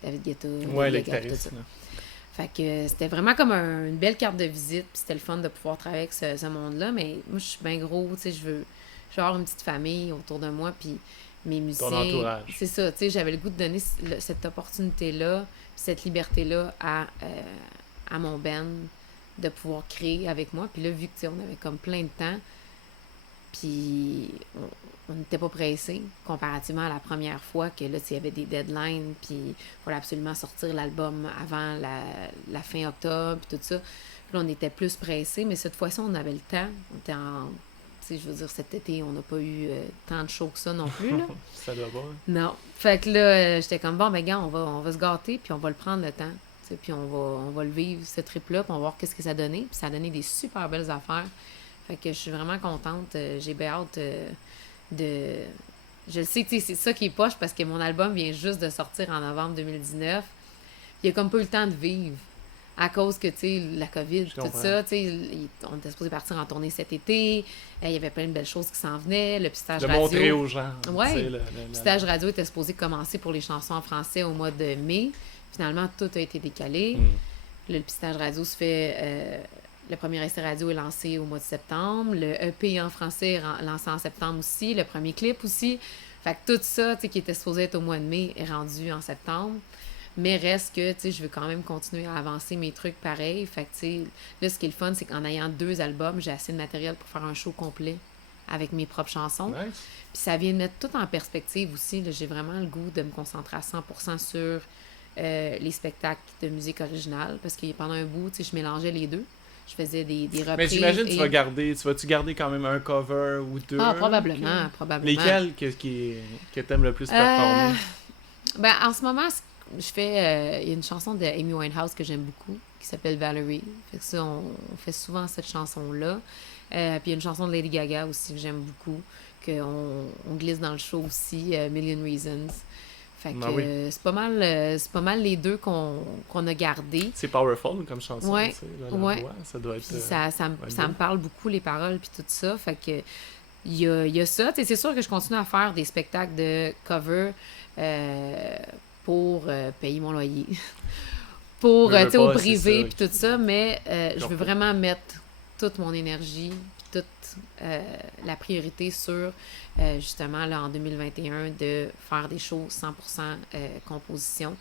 David Guetta. Ouais, Lady le Gaga, tout guitariste. ça. là. Fait que c'était vraiment comme une belle carte de visite, puis c'était le fun de pouvoir travailler avec ce monde-là. Mais moi, je suis bien gros, tu sais, je veux avoir une petite famille autour de moi, puis mes musiciens. entourage. C'est ça, tu sais, j'avais le goût de donner cette opportunité-là, puis cette liberté-là à mon band de pouvoir créer avec moi. Puis là, vu que, tu sais, on avait comme plein de temps, puis on n'était pas pressés comparativement à la première fois que là, tu sais, il y avait des deadlines, puis il fallait absolument sortir l'album avant la fin octobre, puis tout ça. Puis là, on était plus pressés, mais cette fois-ci, on avait le temps. On était tu sais, je veux dire, cet été, on n'a pas eu tant de shows que ça non plus, là. Ça doit pas. Non. Fait que là, j'étais comme, bon, ben, gars, on va se gâter, puis on va le prendre le temps. Tu sais, puis on va le vivre, ce trip-là, puis on va voir qu'est-ce que ça a donné. Puis ça a donné des super belles affaires. Fait que je suis vraiment contente. J'ai bien hâte de... Je le sais, tu sais, c'est ça qui est poche, parce que mon album vient juste de sortir en novembre 2019. Il a comme pas eu le temps de vivre. À cause que, tu sais, la COVID, Je tout comprends. ça, tu sais, on était supposé partir en tournée cet été. Il y avait plein de belles choses qui s'en venaient. Le pistage De radio. montrer aux gens. Ouais. tu sais, Le stage radio était supposé commencer pour les chansons en français au mois de mai. Finalement, tout a été décalé. Mm. Le pistage radio se fait... le premier essai radio est lancé au mois de septembre. Le EP en français est lancé en septembre aussi. Le premier clip aussi. Fait que tout ça, tu sais, qui était supposé être au mois de mai, est rendu en septembre. Mais reste que, tu sais, je veux quand même continuer à avancer mes trucs pareils. Fait que, tu sais, là, ce qui est le fun, c'est qu'en ayant 2 albums, j'ai assez de matériel pour faire un show complet avec mes propres chansons. Nice. Puis ça vient de mettre tout en perspective aussi. Là, j'ai vraiment le goût de me concentrer à 100% sur les spectacles de musique originale. Parce que pendant un bout, tu sais, je mélangeais les deux. Je faisais des reprises. Mais j'imagine que et... tu vas-tu garder quand même un cover ou 2? Ah, probablement. Lesquels que t'aimes le plus performer? Ben, en ce moment, je fais... il y a une chanson de Amy Winehouse que j'aime beaucoup, qui s'appelle Valerie. Fait que ça, on fait souvent cette chanson-là. Puis il y a une chanson de Lady Gaga aussi que j'aime beaucoup, qu'on glisse dans le show aussi, Million Reasons. Fait que Ah oui. c'est pas mal les deux qu'on a gardés. C'est powerful comme chanson, Ouais, tu sais, la ouais. voix, ça doit être... Puis ça beau. me parle beaucoup, les paroles, puis tout ça. Fait que il y a ça. Tu sais, c'est sûr que je continue à faire des spectacles de cover pour payer mon loyer. Pour, Je veux tu sais, au pas, c'est privé, ça, puis tout ça. Mais je veux comprends. vraiment mettre toute mon énergie, puis toute la priorité sur, justement, là, en 2021, de faire des shows 100% composition.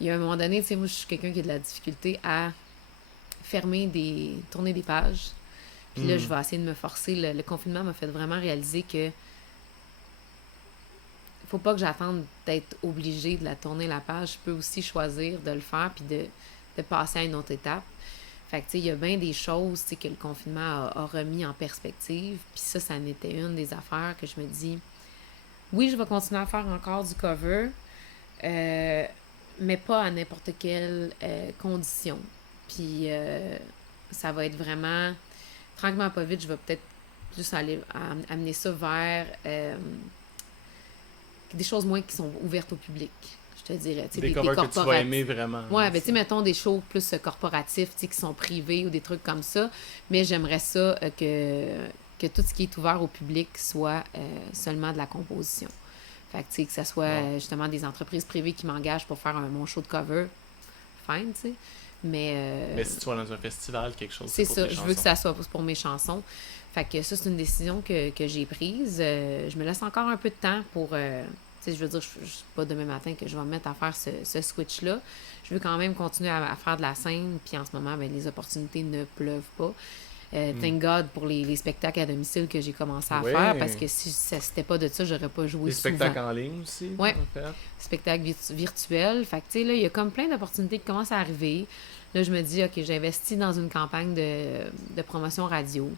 Il y a un moment donné, tu sais, moi, je suis quelqu'un qui a de la difficulté à tourner des pages. Puis là, je vais essayer de me forcer. Le confinement m'a fait vraiment réaliser que faut pas que j'attende d'être obligée de la tourner la page. Je peux aussi choisir de le faire puis de passer à une autre étape. Fait que, tu sais, il y a bien des choses, tu sais, que le confinement a remis en perspective. Puis ça en était une des affaires que je me dis, oui, je vais continuer à faire encore du cover, mais pas à n'importe quelle condition. Puis ça va être vraiment, tranquillement pas vite, je vais peut-être juste aller amener ça vers des choses moins qui sont ouvertes au public, je te dirais. Des covers que tu vas aimer vraiment. Ouais, ben tu sais, mettons des shows plus corporatifs, tu sais, qui sont privés ou des trucs comme ça, mais j'aimerais ça que tout ce qui est ouvert au public soit seulement de la composition. Fait que, tu sais, que ça soit justement des entreprises privées qui m'engagent pour faire mon show de cover, fine, tu sais. Mais si tu vas dans un festival, quelque chose, c'est pour ça, tes je veux que ça soit pour mes chansons. Fait que ça, c'est une décision que j'ai prise. Je me laisse encore un peu de temps pour... tu sais, je veux dire, je suis pas demain matin que je vais me mettre à faire ce switch-là. Je veux quand même continuer à faire de la scène, puis en ce moment, ben, les opportunités ne pleuvent pas. Thank God pour les spectacles à domicile que j'ai commencé à faire, parce que si c'était pas de ça, j'aurais pas joué souvent. Les spectacles en ligne aussi, ouais. en fait. Spectacles virtuels. Fait que, tu sais, là, il y a comme plein d'opportunités qui commencent à arriver. Là, je me dis, OK, j'ai investi dans une campagne de promotion radio.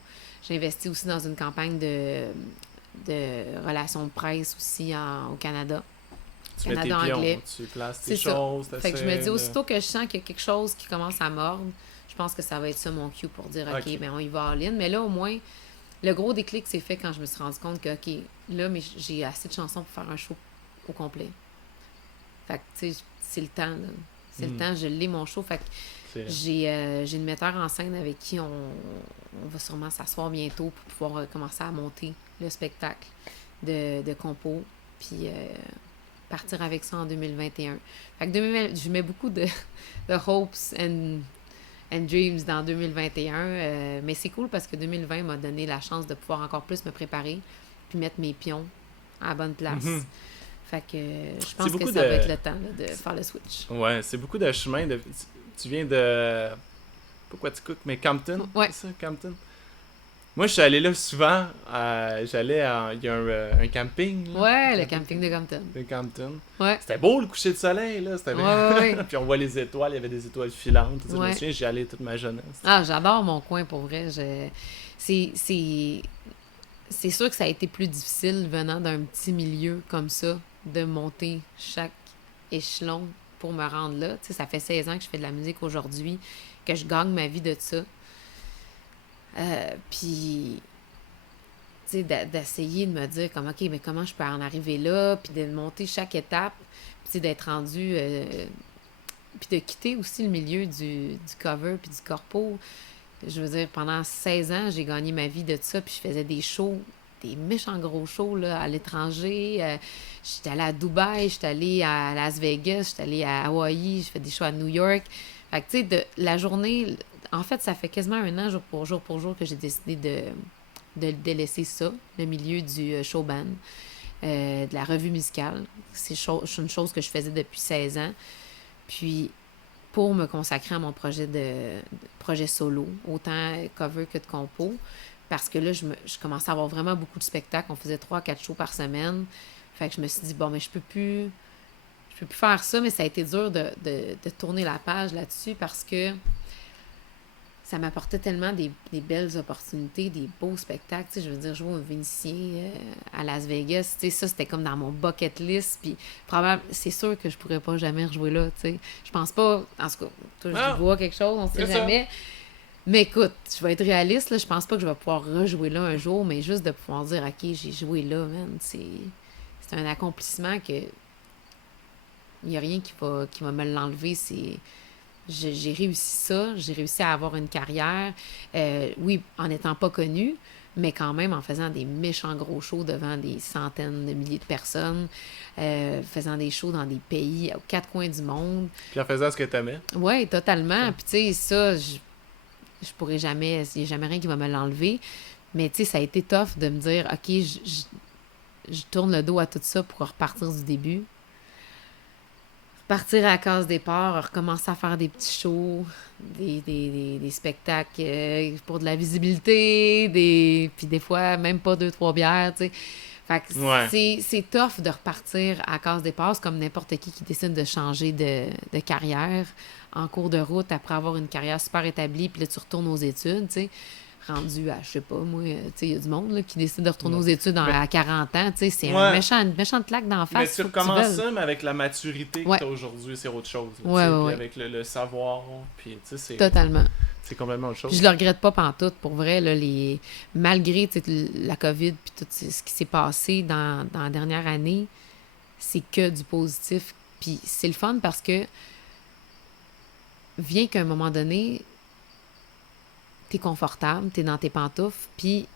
J'ai investi aussi dans une campagne de relations de presse aussi au Canada. Tu mets tes pions, anglais. Tu places tes choses. Fait que je me dis, aussitôt que je sens qu'il y a quelque chose qui commence à mordre, je pense que ça va être ça mon cue pour dire, OK, ben on y va all in. Mais là, au moins, le gros déclic s'est fait quand je me suis rendu compte que, OK, là, mais j'ai assez de chansons pour faire un show au complet. Fait que, tu sais, c'est le temps, là. C'est le temps, je l'ai, mon show. Fait que j'ai une metteur en scène avec qui on va sûrement s'asseoir bientôt pour pouvoir commencer à monter le spectacle de compo, puis partir avec ça en 2021. Fait que je mets beaucoup de hopes and dreams dans 2021, mais c'est cool parce que 2020 m'a donné la chance de pouvoir encore plus me préparer puis mettre mes pions à la bonne place. Fait que je pense que ça va être le temps là, de faire le switch. Ouais, c'est beaucoup de chemin. Tu viens de... Pourquoi tu cook? Mais Campton? Ouais. C'est ça, Campton? Moi, je suis allé là souvent. Il y a un camping. Là, ouais, le camping de Campton. De Campton. Ouais. C'était beau le coucher de soleil, là. C'était ouais. Puis on voit les étoiles, il y avait des étoiles filantes. Ouais. Je me souviens, j'y allais toute ma jeunesse. Ah, j'adore mon coin pour vrai. C'est sûr que ça a été plus difficile venant d'un petit milieu comme ça, de monter chaque échelon pour me rendre là. Tu sais, ça fait 16 ans que je fais de la musique aujourd'hui, que je gagne ma vie de ça. Puis, tu sais, d'essayer de me dire comme, OK, mais comment je peux en arriver là, puis de monter chaque étape, puis d'être rendu... puis de quitter aussi le milieu du cover puis du corpo. Je veux dire, pendant 16 ans, j'ai gagné ma vie de ça, puis je faisais des shows, des méchants gros shows là, à l'étranger. J'étais allée à Dubaï, j'étais allée à Las Vegas, j'étais allée à Hawaï, j'ai fait des shows à New York. Fait que, tu sais, de la journée... En fait, ça fait quasiment un an, jour pour jour, que j'ai décidé de délaisser ça, le milieu du showband, de la revue musicale. C'est une chose que je faisais depuis 16 ans. Puis, pour me consacrer à mon projet solo, autant cover que de compo, parce que là, je commençais à avoir vraiment beaucoup de spectacles. On faisait 3-4 shows par semaine. Fait que je me suis dit, bon, mais je peux plus faire ça, mais ça a été dur de tourner la page là-dessus parce que ça m'apportait tellement des belles opportunités, des beaux spectacles. Tu sais, je veux dire, jouer au Vénitien à Las Vegas, tu sais, ça, c'était comme dans mon bucket list. Puis, probablement, c'est sûr que je pourrais pas jamais rejouer là, tu sais. Je pense pas, en tout cas, toi, je vois quelque chose, on sait jamais. Mais écoute, je vais être réaliste, là, je pense pas que je vais pouvoir rejouer là un jour, mais juste de pouvoir dire, OK, j'ai joué là, man, c'est un accomplissement que il n'y a rien qui va me l'enlever. J'ai réussi ça, j'ai réussi à avoir une carrière, oui, en n'étant pas connue, mais quand même en faisant des méchants gros shows devant des centaines de milliers de personnes, faisant des shows dans des pays aux 4 coins du monde. Puis en faisant ce que t'aimais. Oui, totalement. Puis tu sais, ça, je pourrais jamais, il n'y a jamais rien qui va me l'enlever. Mais tu sais, ça a été tough de me dire, OK, je tourne le dos à tout ça pour repartir du début. Partir à la case départ, recommencer à faire des petits shows, des spectacles pour de la visibilité, puis des fois, même pas 2-3 bières, tu sais. Fait que c'est tough de repartir à la case départ. C'est comme n'importe qui décide de changer de carrière en cours de route après avoir une carrière super établie, puis là, tu retournes aux études, tu sais. Rendu à, je sais pas, moi, tu sais, il y a du monde là, qui décide de retourner aux études à 40 ans, tu sais, c'est une méchante claque d'en face. Mais tu recommences ça, mais avec la maturité que tu as aujourd'hui, c'est autre chose. Là, puis avec le savoir, puis tu sais, c'est... Totalement. C'est complètement autre chose. Puis je le regrette pas pantoute, pour vrai, là, malgré la COVID puis tout ce qui s'est passé dans la dernière année, c'est que du positif. Puis c'est le fun parce que vient qu'à un moment donné, t'es confortable, t'es dans tes pantoufles, puis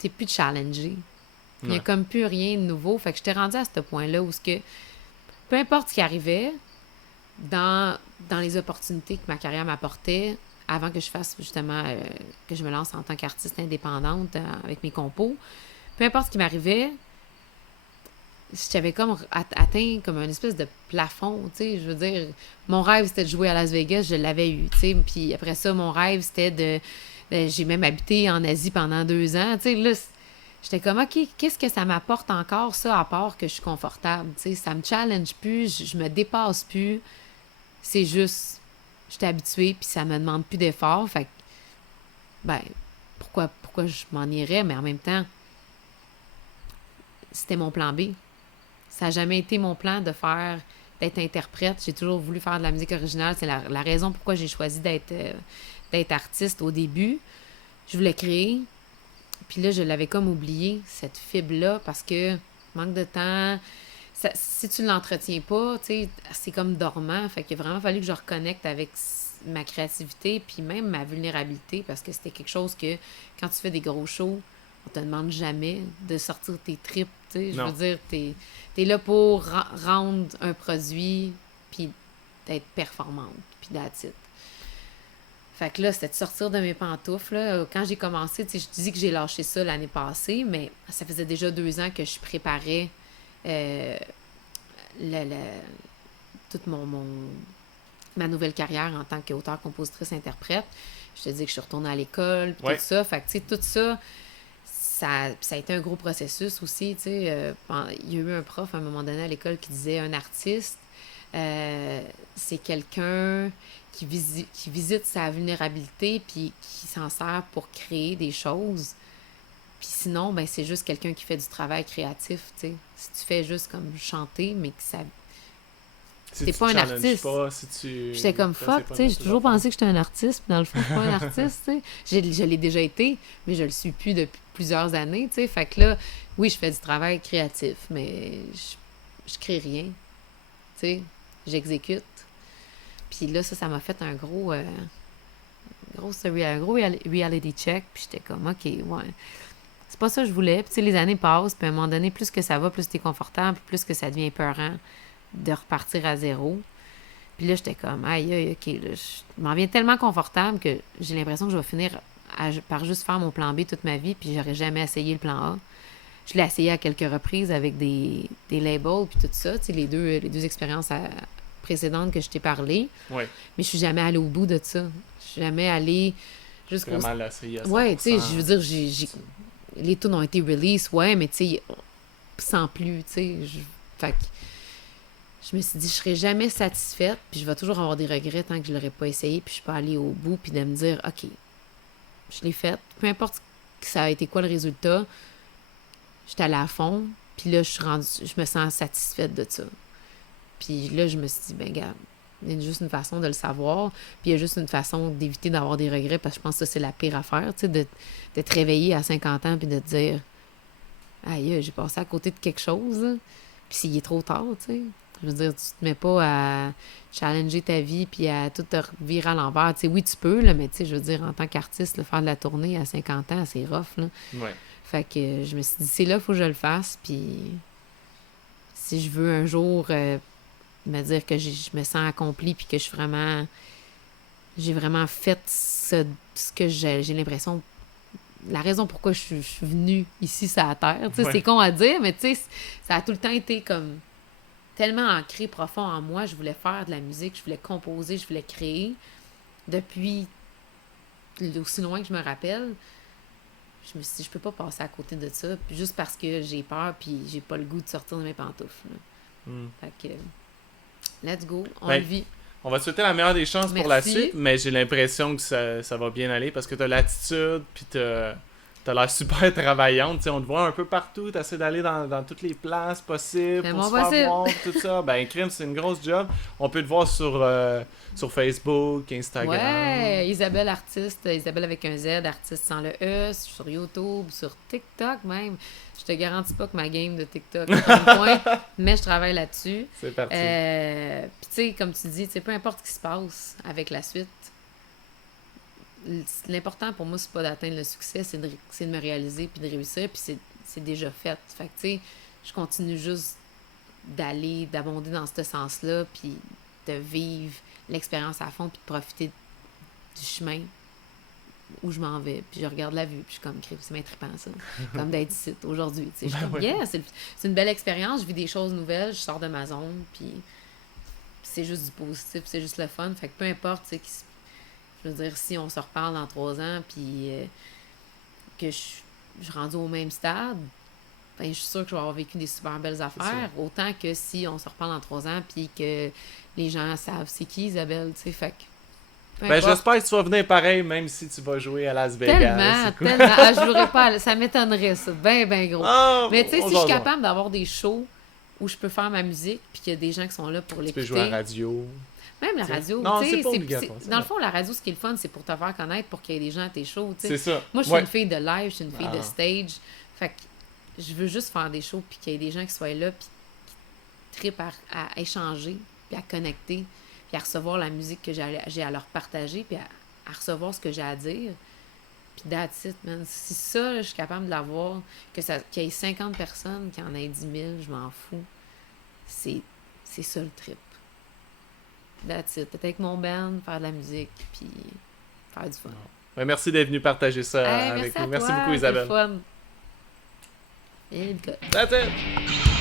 t'es plus challengé. Il n'y a comme plus rien de nouveau. Fait que je t'ai rendu à ce point-là où peu importe ce qui arrivait, dans les opportunités que ma carrière m'apportait, avant que je fasse justement, que je me lance en tant qu'artiste indépendante avec mes compos, peu importe ce qui m'arrivait, j'avais comme atteint comme une espèce de plafond, tu sais, je veux dire, mon rêve c'était de jouer à Las Vegas, je l'avais eu, tu sais, puis après ça, mon rêve c'était j'ai même habité en Asie pendant 2 ans, tu sais, là, j'étais comme, OK, qu'est-ce que ça m'apporte encore, ça, à part que je suis confortable, tu sais, ça me challenge plus, je me dépasse plus, c'est juste, j'étais habituée, puis ça me demande plus d'efforts, fait que, ben, pourquoi je m'en irais, mais en même temps, c'était mon plan B. Ça n'a jamais été mon plan d'être interprète. J'ai toujours voulu faire de la musique originale. C'est la raison pourquoi j'ai choisi d'être artiste au début. Je voulais créer. Puis là, je l'avais comme oublié, cette fibre-là, parce que manque de temps. Si tu ne l'entretiens pas, tu sais, c'est comme dormant. Fait qu'il a vraiment fallu que je reconnecte avec ma créativité puis même ma vulnérabilité, parce que c'était quelque chose que, quand tu fais des gros shows, on te demande jamais de sortir tes tripes, tu sais. Je veux dire, t'es là pour rendre un produit puis d'être performante, puis that's it. Fait que là, c'était de sortir de mes pantoufles, là. Quand j'ai commencé, tu sais, je dis que j'ai lâché ça l'année passée, mais ça faisait déjà 2 ans que je préparais toute ma nouvelle carrière en tant qu'auteur, compositrice, interprète. Je te dis que je suis retournée à l'école, puis tout ça. Fait que, tu sais, tout ça... Ça a été un gros processus aussi, tu sais. Il y a eu un prof à un moment donné à l'école qui disait un artiste, c'est quelqu'un qui visite sa vulnérabilité puis qui s'en sert pour créer des choses. Puis sinon, ben c'est juste quelqu'un qui fait du travail créatif, tu sais. Si tu fais juste comme chanter, mais que ça... Si t'es pas un artiste. J'étais comme fuck, tu sais, j'ai toujours pensé que j'étais un artiste, puis dans le fond, je suis pas un artiste, tu sais. Je l'ai déjà été, mais je le suis plus depuis plusieurs années, tu sais. Fait que là, oui, je fais du travail créatif, mais je crée rien, tu sais. J'exécute. Puis là, ça m'a fait un gros reality check, puis j'étais comme, OK, ouais. C'est pas ça que je voulais. Puis tu sais, les années passent, puis à un moment donné, plus que ça va, plus t'es confortable, puis plus que ça devient épeurant de repartir à zéro. Puis là, j'étais comme, aïe, OK, là, je m'en viens tellement confortable que j'ai l'impression que je vais finir par juste faire mon plan B toute ma vie, puis j'aurais jamais essayé le plan A. Je l'ai essayé à quelques reprises avec des labels, puis tout ça, tu sais, les deux expériences précédentes que je t'ai parlé. Ouais. Mais je suis jamais allée au bout de ça. Je suis jamais allée jusqu'au... Vraiment l'essayer à 100%. Ouais, tu sais, je veux dire, les tunes ont été release, ouais, mais tu sais, sans plus, tu sais. Fait que je me suis dit, je serai jamais satisfaite, puis je vais toujours avoir des regrets tant que je l'aurais pas essayé, puis je suis pas allée au bout, puis de me dire, OK, je l'ai faite. Peu importe ça a été quoi le résultat, j'étais allée à fond, puis là, je me sens satisfaite de ça. Puis là, je me suis dit, ben gars, il y a juste une façon de le savoir, puis il y a juste une façon d'éviter d'avoir des regrets, parce que je pense que ça, c'est la pire affaire, tu sais, de te réveiller à 50 ans, puis de te dire, aïe, j'ai passé à côté de quelque chose, là. Puis s'il est trop tard, tu sais. Je veux dire, tu te mets pas à challenger ta vie puis à tout te virer à l'envers. Tu sais, oui, tu peux, là, mais tu sais, je veux dire, en tant qu'artiste, là, faire de la tournée à 50 ans, c'est rough, là. Ouais. Fait que je me suis dit, c'est là, il faut que je le fasse. Puis si je veux un jour me dire que je me sens accomplie puis que je suis vraiment j'ai vraiment fait ce que j'ai l'impression... La raison pourquoi je suis venue ici sur la Terre. Tu sais, Ouais. c'est con à dire, mais tu sais, ça a tout le temps été comme tellement ancré profond en moi. Je voulais faire de la musique, je voulais composer, je voulais créer. Depuis aussi loin que je me rappelle, je me suis dit, je peux pas passer à côté de ça, puis juste parce que j'ai peur, puis j'ai pas le goût de sortir de mes pantoufles. Là. Fait que, let's go, on Ben, le vit. On va te souhaiter la meilleure des chances pour la Merci. suite, mais j'ai l'impression que ça va bien aller parce que t'as l'attitude, puis t'as l'air super travaillante. Tu sais, on te voit un peu partout, t'essaies d'aller dans toutes les places possibles Fais pour mon se faire possible. voir, tout ça. Ben, crime, c'est une grosse job. On peut te voir sur Facebook, Instagram. Ouais, Isabelle Artiste, Isabelle avec un Z, Artiste sans le E, sur YouTube, sur TikTok même. Je te garantis pas que ma game de TikTok est à un point, mais je travaille là-dessus. C'est parti. Puis tu sais, comme tu dis, peu importe ce qui se passe avec la suite, l'important pour moi, c'est pas d'atteindre le succès, c'est de me réaliser puis de réussir, puis c'est déjà fait. Fait que tu sais, je continue juste d'abonder dans ce sens-là, puis de vivre l'expérience à fond, puis de profiter du chemin où je m'en vais, puis je regarde la vue, puis je suis comme, c'est bien trippant ça, comme d'être ici aujourd'hui, tu sais, je suis comme, ouais. yeah, c'est une belle expérience, je vis des choses nouvelles, je sors de ma zone, puis c'est juste du positif, c'est juste le fun, fait que peu importe, tu sais, je veux dire, si on se reparle dans 3 ans, puis que je suis rendue au même stade, ben, je suis sûre que je vais avoir vécu des super belles affaires, autant que si on se reparle dans 3 ans, puis que les gens savent c'est qui Isabelle, tu sais, fait que ben, j'espère que tu vas venir pareil, même si tu vas jouer à Las Vegas. Tellement, Cool. tellement. Ah, je jouerais pas, ça m'étonnerait, ça. Ben gros. Ah, mais tu sais, on si je suis jasera. capable d'avoir des shows où je peux faire ma musique, puis qu'il y a des gens qui sont là pour Tu l'écouter. peux jouer à la radio. Même la T'sais. radio. Non, tu sais, c'est pas obligatoire, c'est dans le vrai. fond, la radio, ce qui est le fun, c'est pour te faire connaître, pour qu'il y ait des gens à tes shows. tu sais. C'est ça. Moi, je suis Ouais. une fille de live, je suis une fille de Ah. stage. Fait que je veux juste faire des shows, puis qu'il y ait des gens qui soient là, puis qui trippent à échanger, puis à connecter, puis à recevoir la musique que j'ai à leur partager, puis à recevoir ce que j'ai à dire. Puis that's it, man. Si ça, je suis capable de l'avoir, qu'il y ait 50 personnes, qu'il y en ait 10 000, je m'en fous. C'est ça le trip. That's it. Peut-être avec mon band, faire de la musique, puis faire du fun. Ben, merci d'être venu partager ça Hey, avec à nous. Merci toi, beaucoup, c'était Isabelle. le fun. Et le gars. That's it.